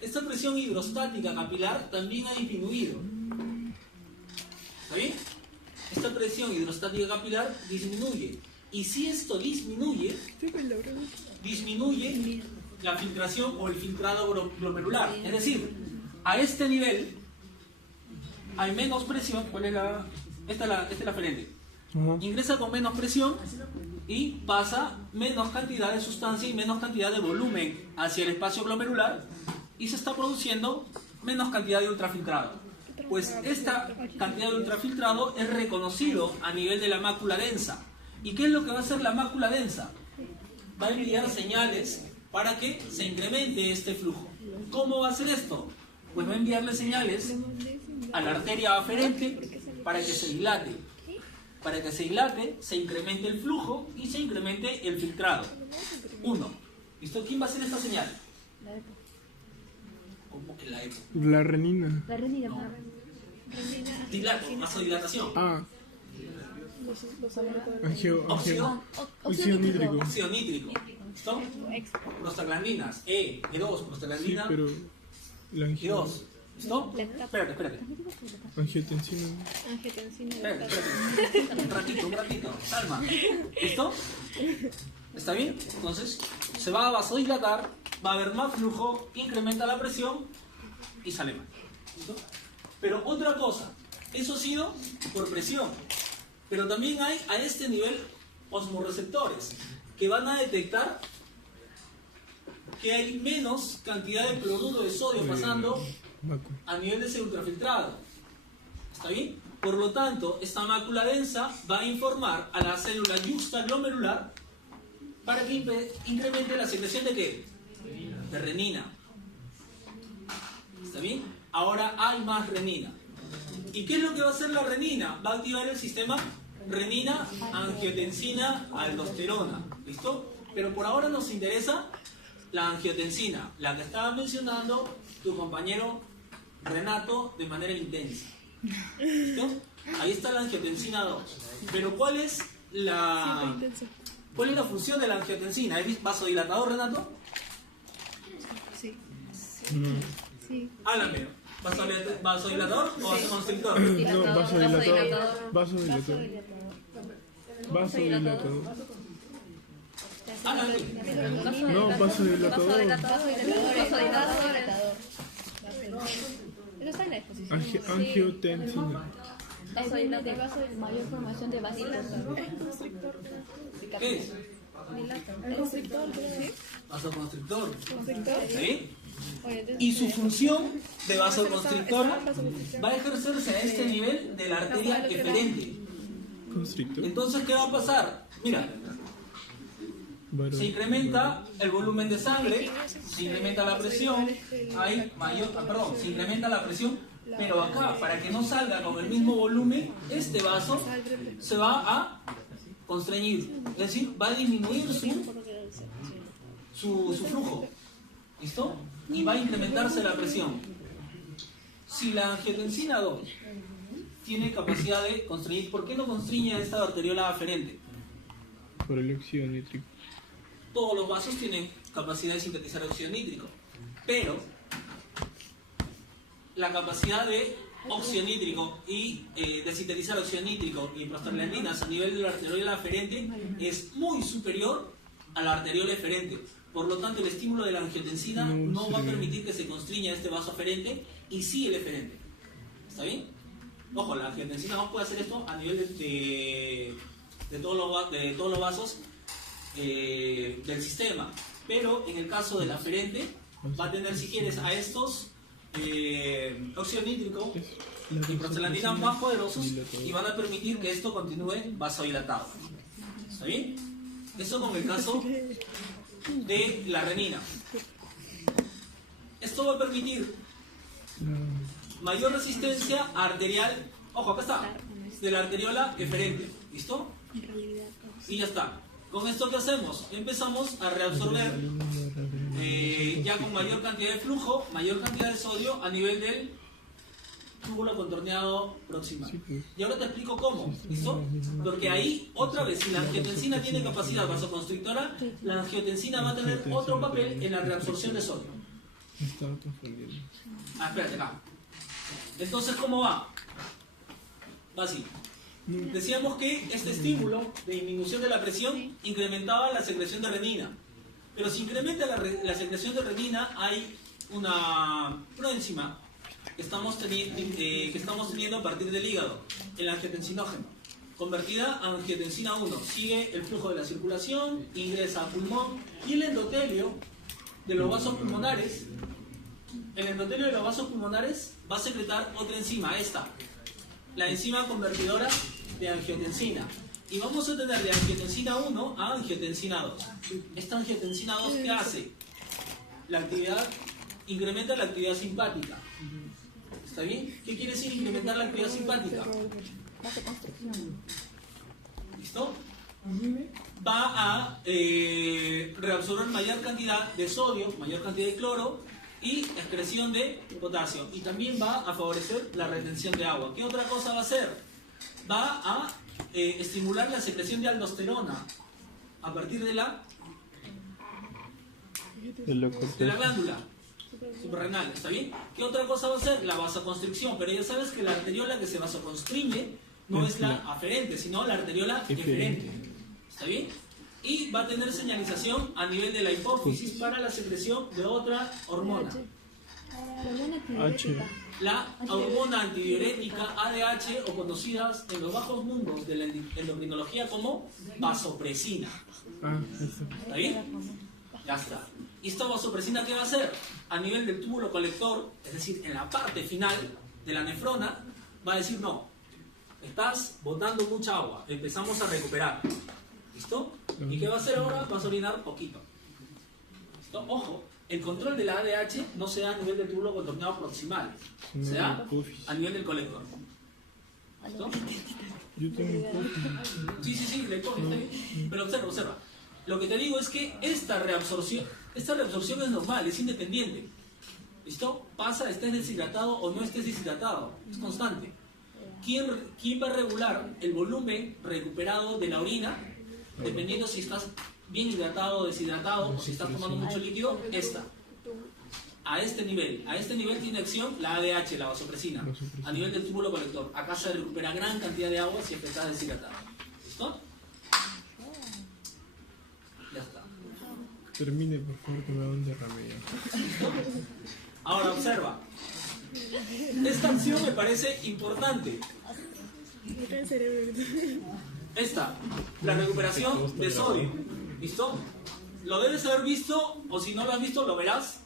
Esta presión hidrostática capilar también ha disminuido. ¿Está bien? Esta presión hidrostática capilar disminuye. Y si esto disminuye la filtración o el filtrado glomerular. Es decir, a este nivel hay menos presión. ¿Cuál es la? Esta es la ferente. Ingresa con menos presión y pasa menos cantidad de sustancia y menos cantidad de volumen hacia el espacio glomerular y se está produciendo menos cantidad de ultrafiltrado. Pues esta cantidad de ultrafiltrado es reconocido a nivel de la mácula densa. ¿Y qué es lo que va a hacer la mácula densa? Va a enviar señales para que se incremente este flujo. ¿Cómo va a hacer esto? Pues va a enviarle señales a la arteria aferente para que se dilate. Para que se dilate, se incremente el flujo y se incremente el filtrado. 1. ¿Listo? ¿Quién va a hacer esta señal? La EPO. ¿Cómo que la EPO? La renina. La renina. No. Dilato, vasodilatación. Óxido nítrico. Óxido nítrico. ¿Listo? Prostaglandinas. E2, Sí, prostaglandina. pero la E2. ¿Listo? Espérate. angiotensina. Espérate. Un ratito. Calma. ¿Listo? ¿Está bien? Entonces, se va a vasodilatar, va a haber más flujo, incrementa la presión y sale mal. ¿Listo? Pero otra cosa, eso ha sido por presión. Pero también hay a este nivel osmorreceptores que van a detectar que hay menos cantidad de cloruro de sodio pasando a nivel de ese ultrafiltrado. ¿Está bien? Por lo tanto, esta mácula densa va a informar a la célula juxtaglomerular para que incremente la secreción de ¿qué? De renina. ¿Está bien? Ahora hay más renina. ¿Y qué es lo que va a hacer la renina? Va a activar el sistema renina, angiotensina, aldosterona. ¿Listo? Pero por ahora nos interesa la angiotensina, la que estaba mencionando tu compañero Renato de manera intensa. ¿Listo? Ahí está la angiotensina 2. Pero ¿cuál es la función de la angiotensina? ¿Es vasodilatador, Renato? Sí. No, Sí. Háblame. ¿Vasodilatador o vasoconstrictor? no, vasodilatador. Vasodilatador. Vasodilatador. Háblame. No, vasodilatador. Eso está en la exposición. Angiotensina. Es el vaso de mayor formación de vasodilatador. ¿Qué es? El constrictor, ¿sí? Vasoconstrictor. Constrictor. ¿Sí? Oye, entonces, Y su función de vasoconstrictora va a ejercerse a este nivel de la arteria eferente. Constrictor. Entonces, ¿qué va a pasar? Mira, Varón. se incrementa el volumen de sangre, se incrementa la presión, se incrementa la presión, pero acá, para que no salga con el mismo volumen, este vaso se va a constreñir, es decir, va a disminuir su flujo, ¿listo? Y va a incrementarse la presión. Si la angiotensina 2 tiene capacidad de constreñir, ¿por qué no constriñe a esta arteriola aferente? Por el óxido nítrico. Todos los vasos tienen capacidad de sintetizar óxido nítrico, pero la capacidad de óxido nítrico y de sintetizar óxido nítrico y prostaglandinas a nivel de la arteriola aferente es muy superior a la arteriola eferente. Por lo tanto, el estímulo de la angiotensina no va a permitir que se constriña este vaso aferente y sí el eferente. ¿Está bien? Ojo, la angiotensina no puede hacer esto a nivel de todos los vasos del sistema, pero en el caso del aferente va a tener, si quieres, a estos óxido nítrico y prostaglandinas más poderosos y van a permitir que esto continúe vasodilatado. ¿Está bien? Eso con el caso de la renina. Esto va a permitir mayor resistencia arterial, ojo, acá está, de la arteriola eferente. ¿Listo? Y ya está. Con esto, ¿qué hacemos? Empezamos a reabsorber ya con mayor cantidad de flujo, mayor cantidad de sodio a nivel del túbulo contorneado proximal. Y ahora te explico cómo, ¿listo? Porque ahí, otra vez, si la angiotensina tiene capacidad vasoconstrictora, la angiotensina va a tener otro papel en la reabsorción de sodio. Estaba confundiendo. Espérate acá. Entonces, ¿cómo va? Va así. Decíamos que este estímulo de disminución de la presión incrementaba la secreción de renina. Pero si incrementa la secreción de renina, hay una enzima que estamos teniendo a partir del hígado, el angiotensinógeno, convertida a angiotensina 1. Sigue el flujo de la circulación, ingresa al pulmón y el endotelio de los vasos pulmonares. El endotelio de los vasos pulmonares va a secretar otra enzima, esta, la enzima convertidora de angiotensina. Y vamos a tener de angiotensina 1 a angiotensina 2. Esta angiotensina 2, ¿qué hace? Incrementa la actividad simpática. ¿Está bien? ¿Qué quiere decir incrementar la actividad simpática? ¿Listo? Va a reabsorber mayor cantidad de sodio, mayor cantidad de cloro y excreción de potasio. Y también va a favorecer la retención de agua. ¿Qué otra cosa va a hacer? Va a estimular la secreción de aldosterona a partir de la glándula suprarrenal. ¿Está bien? ¿Qué otra cosa va a hacer? La vasoconstricción. Pero ya sabes que la arteriola que se vasoconstriñe no es la aferente, sino la arteriola eferente. ¿Está bien? Y va a tener señalización a nivel de la hipófisis para la secreción de otra hormona. H. La hormona antidiurética ADH, o conocidas en los bajos mundos de la endocrinología como vasopresina. ¿Está bien? Ya está. ¿Y esta vasopresina qué va a hacer? A nivel del túbulo colector, es decir, en la parte final de la nefrona, va a decir no, estás botando mucha agua, empezamos a recuperar. ¿Listo? ¿Y qué va a hacer ahora? Vas a orinar poquito. ¿Listo? Ojo, el control de la ADH no se da a nivel del túbulo contorneado proximal, se da a nivel del colector. ¿Listo? Yo tengo poco. Sí, glucógeno, está bien. Pero observa. Lo que te digo es que esta reabsorción es normal, es independiente. ¿Listo? Pasa, estés deshidratado o no estés deshidratado. Es constante. ¿Quién va a regular el volumen recuperado de la orina? Dependiendo si estás bien hidratado o deshidratado, o si estás tomando mucho líquido, esta. A este nivel tiene acción la ADH, la vasopresina, a nivel del túbulo colector. Acá se recupera gran cantidad de agua si es que estás deshidratado. ¿Listo? Ya está. Termine, por favor, que me da un derrame ya. ¿Listo? Ahora observa. Esta acción me parece importante. Esta, la recuperación de sodio. ¿Listo? Lo debes haber visto, o si no lo has visto, lo verás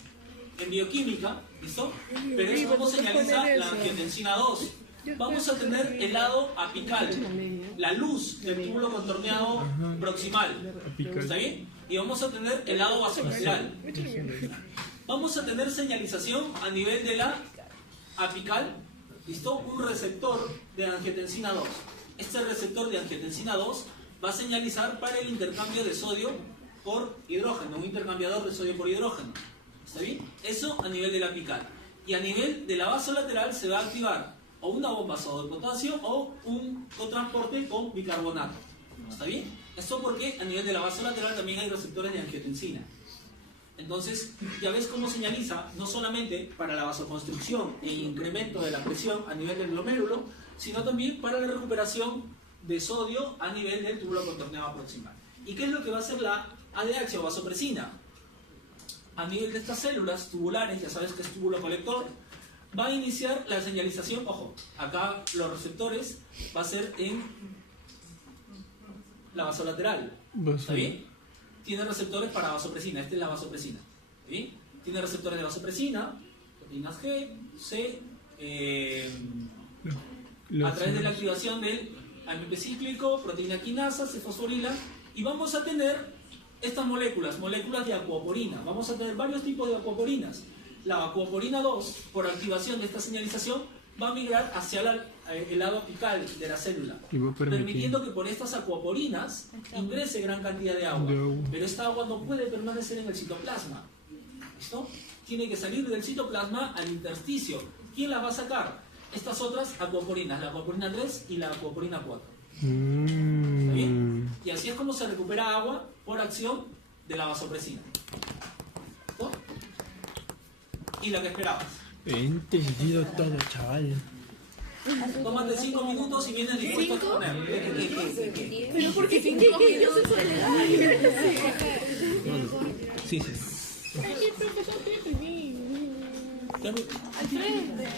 en bioquímica. ¿Listo? Pero es como señaliza la angiotensina 2. Vamos a tener el lado apical, la luz del túbulo contorneado proximal. ¿Está bien? Y vamos a tener el lado vasopresal. Vamos a tener señalización a nivel de la apical, ¿listo? Un receptor de angiotensina 2. Este receptor de angiotensina 2 va a señalizar para el intercambio de sodio por hidrógeno, un intercambiador de sodio por hidrógeno. ¿Está bien? Eso a nivel de la apical. Y a nivel de la vasolateral se va a activar o una bomba sodio de potasio o un cotransporte con bicarbonato. ¿Está bien? Esto porque a nivel de la vasolateral también hay receptores de angiotensina. Entonces, ya ves cómo señaliza, no solamente para la vasoconstricción e incremento de la presión a nivel del glomérulo, sino también para la recuperación de sodio a nivel del túbulo contorneado proximal. ¿Y qué es lo que va a hacer la ADH o vasopresina? A nivel de estas células tubulares, ya sabes que es túbulo colector, va a iniciar la señalización, ojo, acá los receptores va a ser en la vasolateral, ¿está bien? Tiene receptores para vasopresina, esta es la vasopresina. ¿Sí? Tiene receptores de vasopresina, proteínas G, C, a través de la activación del AMP cíclico, proteína quinasa, se fosforila, y vamos a tener estas moléculas de acuoporina. Vamos a tener varios tipos de acuoporinas. La acuoporina 2, por activación de esta señalización, va a migrar hacia el lado apical de la célula, permitiendo que por estas acuoporinas ingrese gran cantidad de agua. Pero esta agua no puede permanecer en el citoplasma. ¿Listo? Tiene que salir del citoplasma al intersticio. ¿Quién las va a sacar? Estas otras acuoporinas, la acuoporina 3 y la acuoporina 4. ¿Está bien? Y así es como se recupera agua por acción de la vasopresina. ¿Listo? Y la que esperabas. He entendido todo, chaval. Tómate 5 minutos y vienes dispuesto a exponer. Pero ¿por qué 5 minutos? Yo soy soledad. Sí. Ay, el profesor tiene que venir. Dame. Al frente.